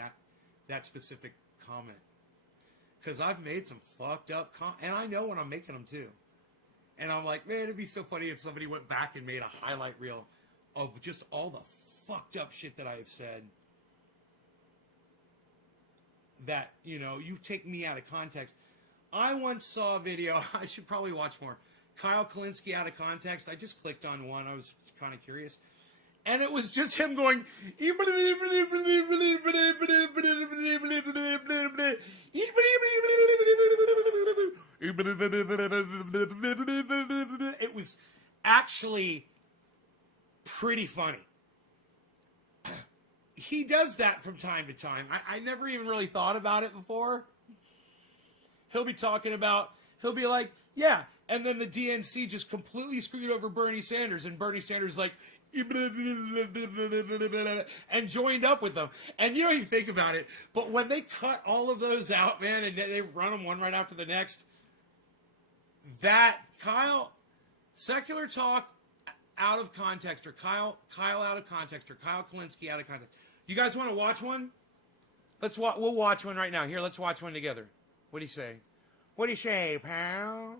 that specific comment. Because I've made some fucked up and I know when I'm making them too. And I'm like, man, it'd be so funny if somebody went back and made a highlight reel of just all the fucked up shit that I have said. That, you take me out of context. I once saw a video, I should probably watch more. Kyle Kalinske out of context. I just clicked on one. I was kind of curious. And it was just him going, it was actually pretty funny. He does that from time to time. I never even really thought about it before. He'll be like, yeah, and then the DNC just completely screwed over Bernie Sanders, and Bernie Sanders like, and joined up with them. And you don't even think about it, but when they cut all of those out, man, and they run them one right after the next, that secular talk out of context, or Kyle out of context, or Kyle Kalinske out of context. You guys want to watch one? We'll watch one right now. Here, let's watch one together. What do you say? What do you say, pal?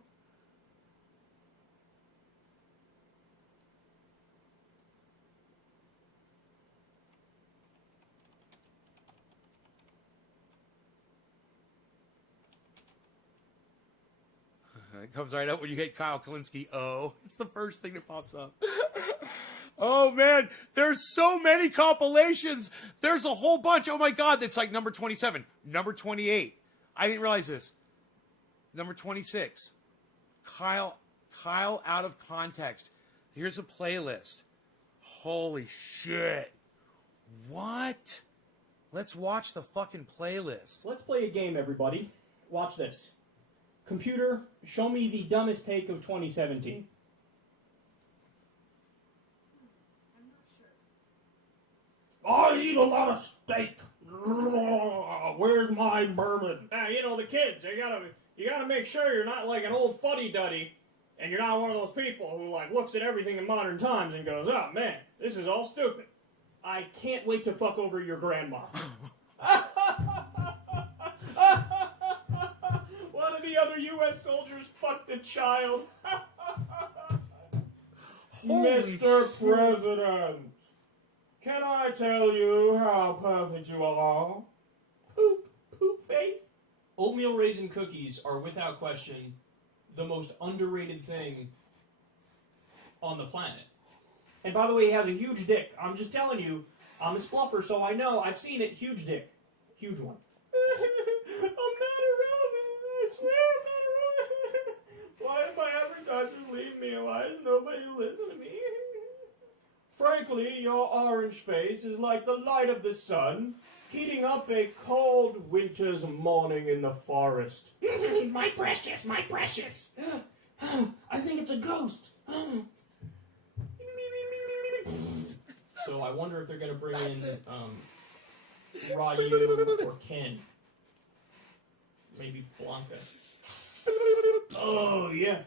It comes right up when you hit Kyle Kalinske. Oh, it's the first thing that pops up. Oh, man, there's so many compilations. There's a whole bunch. Oh, my God, that's like number 27, number 28. I didn't realize this. Number 26, Kyle out of context. Here's a playlist. Holy shit. What? Let's watch the fucking playlist. Let's play a game, everybody. Watch this. Computer, show me the dumbest take of 2017. I eat a lot of steak. Where's my bourbon? The kids. You gotta make sure you're not like an old fuddy-duddy, and you're not one of those people who like looks at everything in modern times and goes, "Oh man, this is all stupid. I can't wait to fuck over your grandma." One of the other U.S. soldiers fucked a child. Mr. President, can I tell you how perfect you are? Poop face. Oatmeal raisin cookies are without question the most underrated thing on the planet. And by the way, he has a huge dick. I'm just telling you, I'm a spluffer, so I know. I've seen it. Huge dick. Huge one. I'm not irrelevant. I swear I'm not irrelevant. Why did my advertisers leave me? Why does nobody listen to me? Frankly, your orange face is like the light of the sun, heating up a cold winter's morning in the forest. My precious, my precious. I think it's a ghost. So I wonder if they're going to bring in Ryu or Ken. Maybe Blanca. Oh, yeah.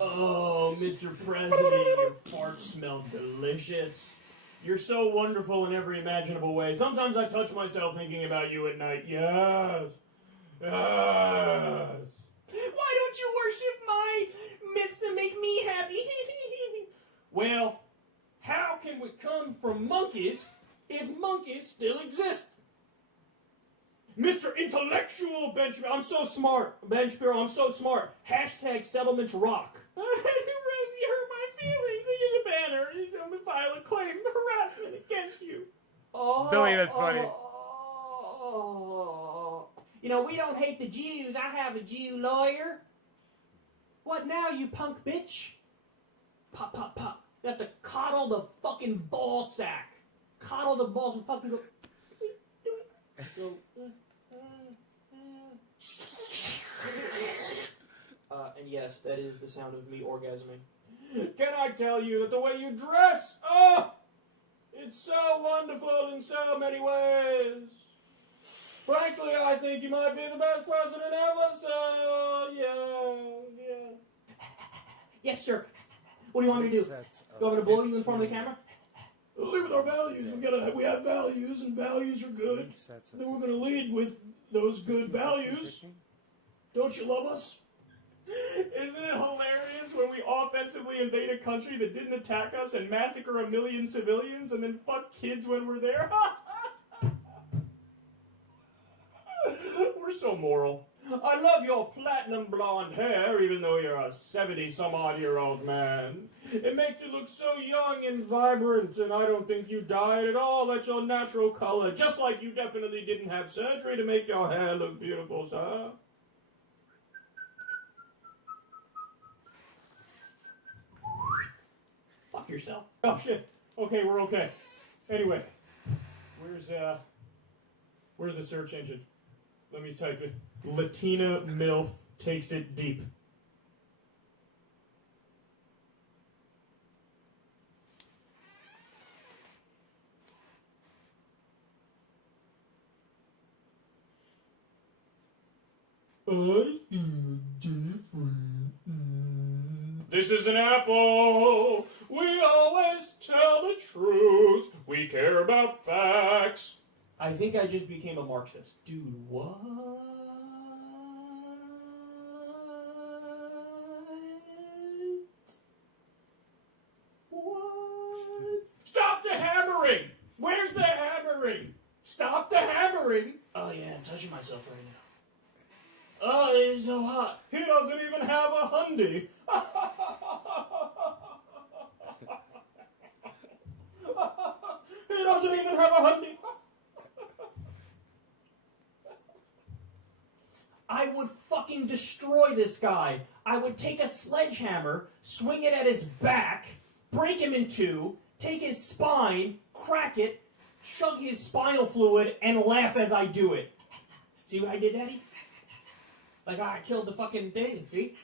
Oh, Mr. President, your farts smell delicious. You're so wonderful in every imaginable way. Sometimes I touch myself thinking about you at night. Yes. Yes. Why don't you worship my myths to make me happy? Well, how can we come from monkeys if monkeys still exist? Mr. Intellectual Bench... I'm so smart, Ben Shapiro, I'm so smart. Hashtag settlements rock. Rosie hurt my feelings. He is a banner. He's going to file a claim of harassment against you. Oh, Billy, that's funny. You know, we don't hate the Jews. I have a Jew lawyer. What now, you punk bitch? Pop, pop, pop. You have to coddle the fucking ball sack. Coddle the balls and fucking go... and yes, that is the sound of me orgasming. Can I tell you that the way you dress, oh, it's so wonderful in so many ways. Frankly, I think you might be the best president ever, so yeah. Yes, sir. What do you want me to do? You want me to blow you in front of the camera? Lead with our values. We have values, and values are good. Then we're going to lead with those good values. Don't you love us? Isn't it hilarious when we offensively invade a country that didn't attack us and massacre 1 million civilians and then fuck kids when we're there? We're so moral. I love your platinum blonde hair, even though you're a 70-some-odd-year-old man. It makes you look so young and vibrant, and I don't think you dyed at all. That's your natural color, just like you definitely didn't have surgery to make your hair look beautiful, sir. Fuck yourself. Oh, shit. Okay, we're okay. Anyway, where's the search engine? Let me type it. Latina MILF takes it deep. I feel different. This is an apple. We always tell the truth. We care about facts. I think I just became a Marxist. Dude, what? What? Stop the hammering! Where's the hammering? Stop the hammering! Oh yeah, I'm touching myself right now. Oh, it's so hot. He doesn't even have a hundy. He doesn't even have a hundy. I would fucking destroy this guy. I would take a sledgehammer, swing it at his back, break him in two, take his spine, crack it, chug his spinal fluid, and laugh as I do it. See what I did, Daddy? Like, I killed the fucking thing, see?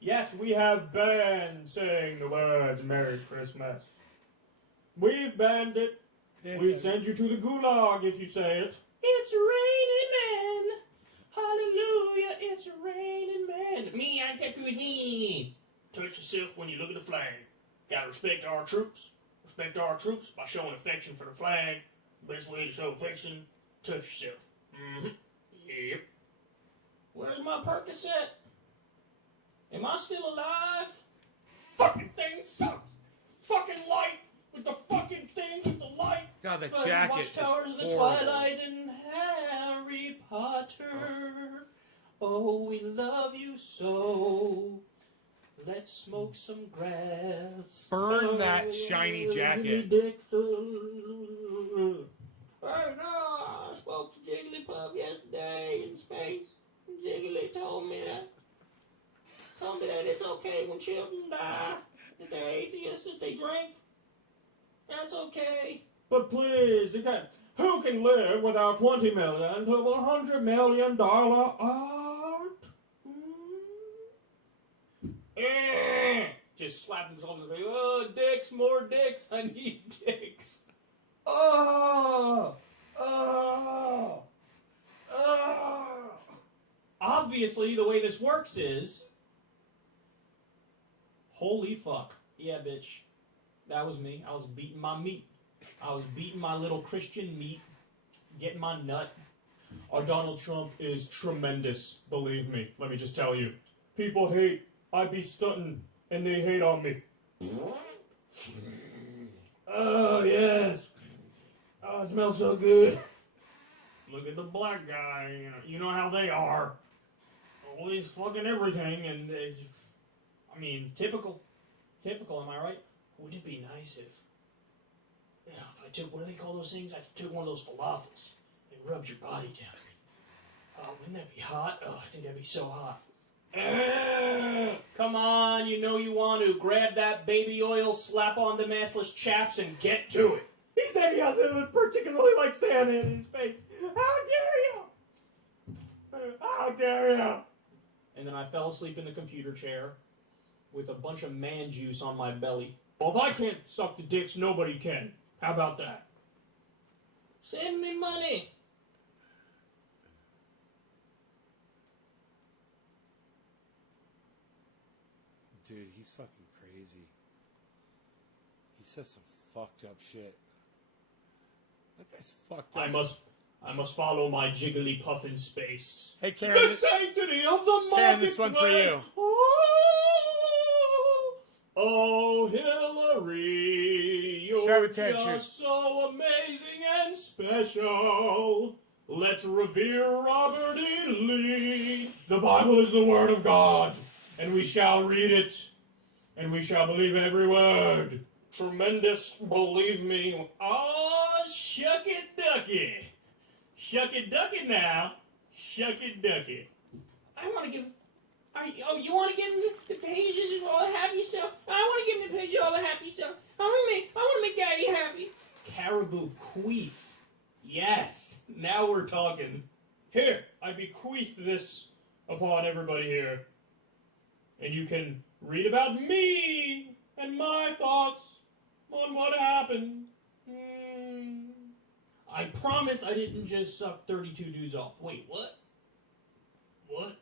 Yes, we have banned saying the words Merry Christmas. We've banned it. We send you to the gulag if you say it. It's raining men. Hallelujah, it's raining men. Me, I tattoo me. Touch yourself when you look at the flag. Gotta respect our troops. Respect our troops by showing affection for the flag. Best way to show affection, touch yourself. Mm-hmm. Yep. Where's my Percocet? Am I still alive? Fucking thing sucks. Fucking light with the fucking thing with the light. God, the Like jacket is Watchtowers of the horrible. Twilight and Harry Potter. Oh, we love you so. Let's smoke some grass. Burn that shiny jacket. I know. I spoke to Jigglypuff yesterday in space. Jiggly told me that it's okay when children die. If they're atheists, if they drink. That's okay. But please, who can live without $20 million to $100 million art? Just slapping himself in the face. Oh, dicks, more dicks. I need dicks. Oh. Obviously, the way this works is... Holy fuck. Yeah, bitch. That was me. I was beating my meat. I was beating my little Christian meat. Getting my nut. Our Donald Trump is tremendous. Believe me. Let me just tell you. People hate. I be stunting. And they hate on me. Oh, yes. Oh, it smells so good. Look at the black guy. You know how they are. Always fucking everything, and typical. Typical, am I right? Wouldn't it be nice if I took, what do they call those things? I took one of those falafels and rubbed your body down. Oh, wouldn't that be hot? Oh, I think that'd be so hot. Come on, you know you want to. Grab that baby oil, slap on the massless chaps, and get to it. He said he doesn't particularly like sand in his face. How dare you! How dare you! And then I fell asleep in the computer chair with a bunch of man juice on my belly. Well, if I can't suck the dicks, nobody can. How about that? Send me money! Dude, he's fucking crazy. He says some fucked up shit. That guy's fucked up. I must follow my jiggly puff in space. Hey, Karen. The sanctity of the marketplace. Karen, this one's for you. Oh, Hillary, you're just so amazing and special. Let's revere Robert E. Lee. The Bible is the Word of God, and we shall read it, and we shall believe every word. Tremendous, believe me. Oh, shuck it, ducky. Shuck it, ducky now. Shuck it, ducky. I want to give... you want to give him the pages of all the happy stuff? I want to give him the pages of all the happy stuff. I want to make Daddy happy. Caribou queef. Yes. Now we're talking. Here, I bequeath this upon everybody here. And you can read about me and my thoughts on what happened. I promise I didn't just suck 32 dudes off. Wait, what? What?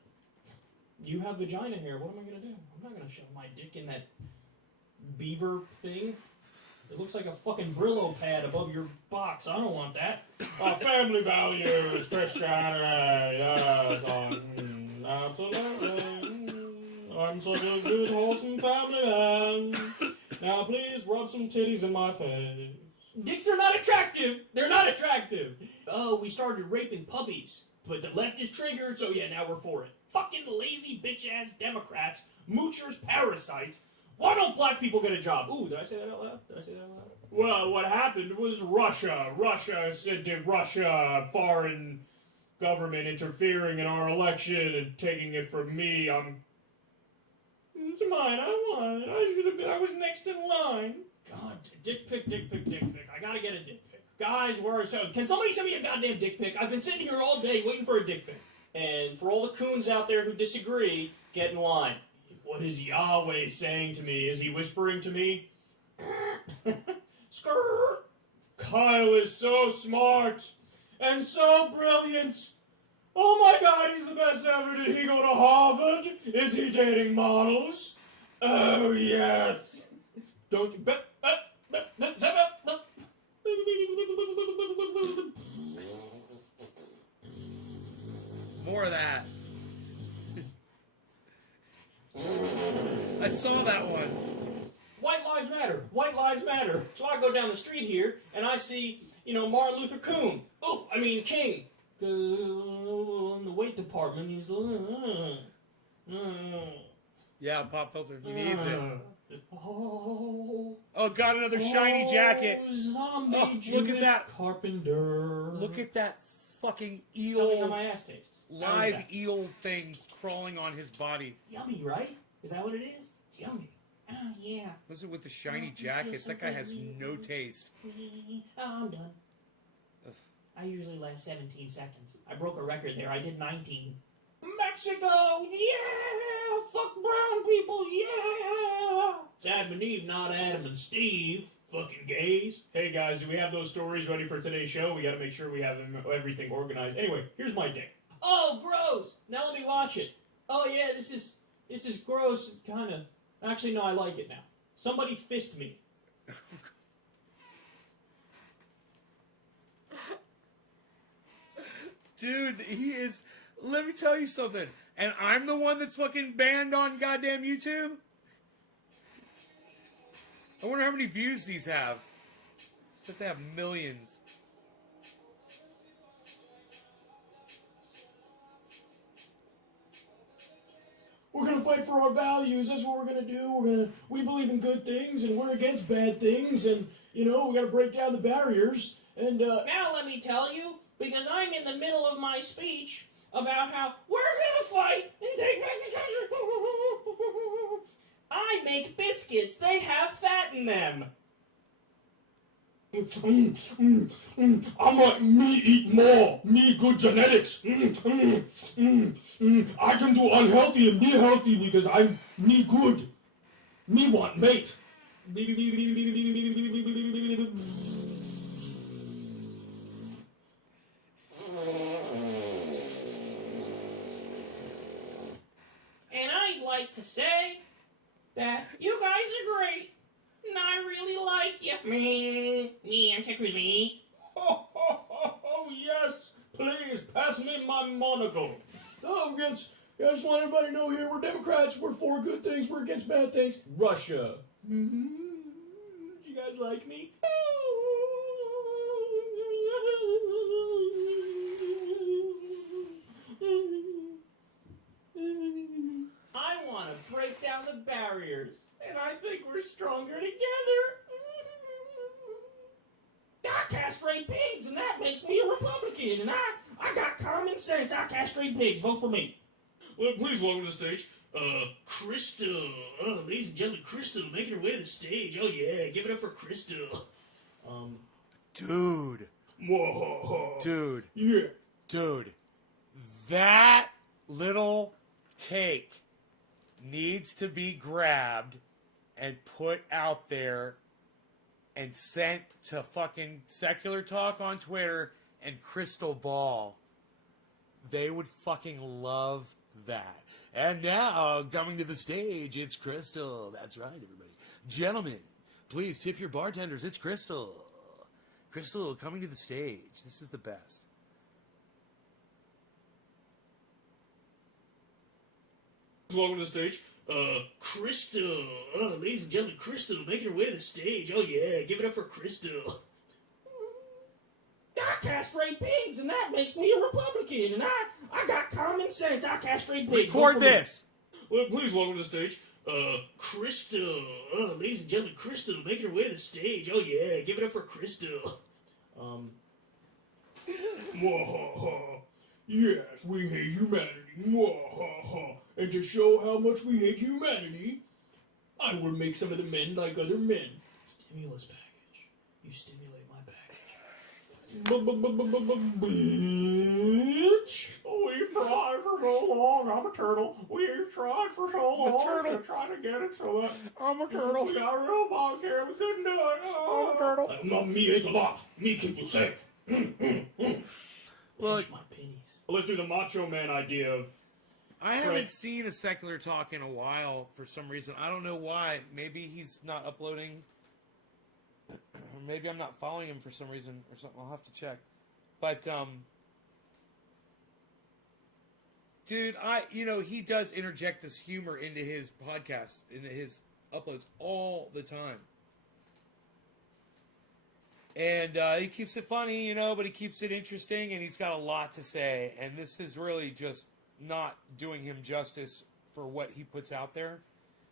You have vagina hair. What am I going to do? I'm not going to shove my dick in that beaver thing. It looks like a fucking Brillo pad above your box. I don't want that. Family values, Christianity, yes, absolutely. I'm such a good, wholesome family man. Now please rub some titties in my face. Dicks are not attractive. They're not attractive. Oh, we started raping puppies. But the left is triggered, so yeah, now we're for it. Fucking lazy bitch-ass Democrats, moochers, parasites. Why don't black people get a job? Ooh, did I say that out loud? Well, what happened was Russia. Russia said to Russia, foreign government interfering in our election and taking it from me. It's mine. I won. I was next in line. God, dick pic. I gotta get a dick pic. Guys, can somebody send me a goddamn dick pic? I've been sitting here all day waiting for a dick pic. And for all the coons out there who disagree, get in line. What is Yahweh saying to me? Is he whispering to me? Skrrr! Kyle is so smart and so brilliant. Oh my God, he's the best ever. Did he go to Harvard? Is he dating models? Oh yes. Don't you bet? More of that. I saw that one. White lives matter. White lives matter. So I go down the street here and I see, Martin Luther King. King. Because in the weight department, he's Yeah, pop filter. He needs it. Oh, got another shiny jacket. Zombie look at that. Carpenter. Look at that fucking Tell me how eel, my ass tastes. live eel thing crawling on his body. Yummy, right? Is that what it is? It's yummy. Oh, yeah. What's it with the shiny jackets? That guy has no taste. I'm done. Ugh. I usually last 17 seconds. I broke a record there. I did 19. Mexico! Yeah! Fuck brown people! Yeah! It's Adam and Eve, not Adam and Steve. Fucking gays. Hey guys, do we have those stories ready for today's show? We gotta make sure we have everything organized. Anyway, here's my dick. Oh, gross! Now let me watch it. Oh yeah, this is gross, kinda. Actually, no, I like it now. Somebody fist me. Dude, he is... Let me tell you something. And I'm the one that's fucking banned on goddamn YouTube? I wonder how many views these have. But they have millions. We're gonna fight for our values. That's what we're gonna do. We believe in good things, and we're against bad things. And we gotta break down the barriers. And now let me tell you, because I'm in the middle of my speech about how we're gonna fight and take back the country. I make biscuits. They have fat in them. I like me eat more. Me good genetics. I can do unhealthy and be healthy because I'm me good. Me want mate. And I'd like to say that you guys are great. And I really like you. Me, I'm Ted me. Oh, yes. Please, pass me my monocle. Oh, I just want everybody to know here, we're Democrats. We're for good things. We're against bad things. Russia. Do you guys like me? I want to break down the barriers, and I think we're stronger together. I castrate pigs, and that makes me a Republican, and I got common sense. I castrate pigs. Vote for me. Well, please welcome to the stage, Crystal. Oh, ladies and gentlemen, Crystal making her way to the stage. Oh yeah, give it up for Crystal. Dude. Whoa. Dude. Yeah. Dude. That little take needs to be grabbed and put out there and sent to fucking Secular Talk on Twitter and Crystal Ball. They would fucking love that. And now, coming to the stage, it's Crystal. That's right, everybody. Gentlemen, please tip your bartenders. It's Crystal. Crystal coming to the stage. This is the best. Welcome to the stage, Crystal. Oh, ladies and gentlemen, Crystal making her way to the stage. Oh yeah, give it up for Crystal. I castrate pigs, and that makes me a Republican, and I got common sense. I castrate pigs. Record this. Well, please welcome to the stage, Crystal. Oh, ladies and gentlemen, Crystal making her way to the stage. Oh yeah, give it up for Crystal. Yes, we hate humanity. And to show how much we hate humanity, I will make some of the men like other men. Stimulus package. You stimulate my package. Bitch! We've tried for so long. I'm a turtle. We've tried for so long. turtle. To try to get it so that I'm a turtle. we got a robot here. We couldn't do it. I'm a turtle. Not me ain't the bot. Me keep you safe. Look, Pinch my pennies. Well, let's do the Macho Man idea of... I haven't seen a Secular Talk in a while for some reason. I don't know why. Maybe he's not uploading. Or maybe I'm not following him for some reason or something. I'll have to check. But, dude, he does interject this humor into his podcast, into his uploads all the time. And he keeps it funny, but he keeps it interesting, and he's got a lot to say. And this is really just not doing him justice for what he puts out there.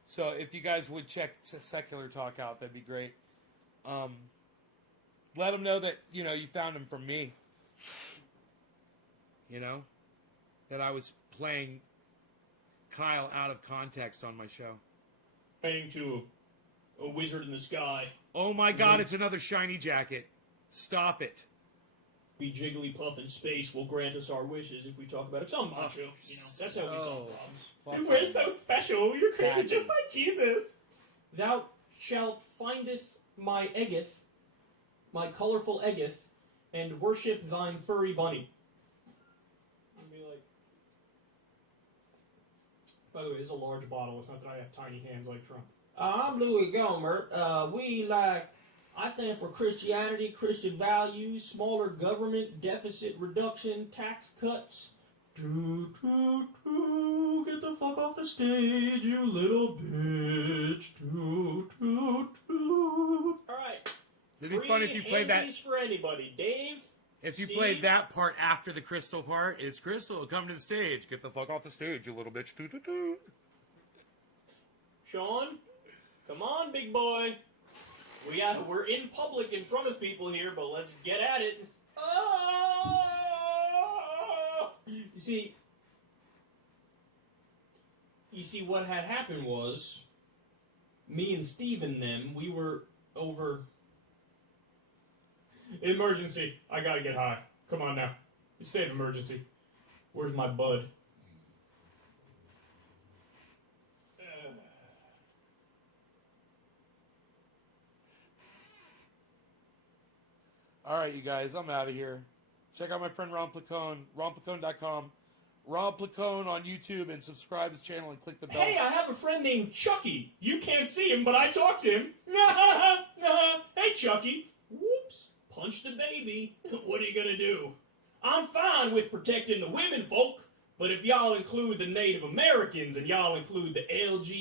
So if you guys would check Secular Talk out, that'd be great. Let him know that, you found him from me. That I was playing Kyle out of context on my show. praying to a wizard in the sky. Oh my god, it's another shiny jacket. Stop it. Be Jigglypuff in space will grant us our wishes if we talk about it. Some macho, you know. That's how we solve problems. We're so special. You're created just like Jesus. Thou shalt findeth my eggeth, my colorful eggeth, and worship thine furry bunny. And be like, by the way, this is a large bottle. It's not that I have tiny hands like Trump. I'm Louis Gohmert. I stand for Christianity, Christian values, smaller government, deficit reduction, tax cuts. Get the fuck off the stage, you little bitch. Alright. It'd be fun if you played that. For anybody. Dave? If you Steve? played that part after the Crystal part, it's Crystal, come to the stage. Get the fuck off the stage, you little bitch. Sean? Come on, big boy. We're in public in front of people here, but let's get at it. Oh! You see, what had happened was, me and Steve and them, we were over... Emergency. I gotta get high. Come on now. State of emergency. Where's my bud? All right, you guys, I'm out of here. Check out my friend Ron Placone, ronplacone.com. Ron Placone on YouTube, and subscribe to his channel and click the bell. Hey, I have a friend named Chucky. You can't see him, but I talk to him. Hey, Chucky. Whoops. Punch the baby. What are you gonna do? I'm fine with protecting the women folk, but if y'all include the Native Americans and y'all include the LG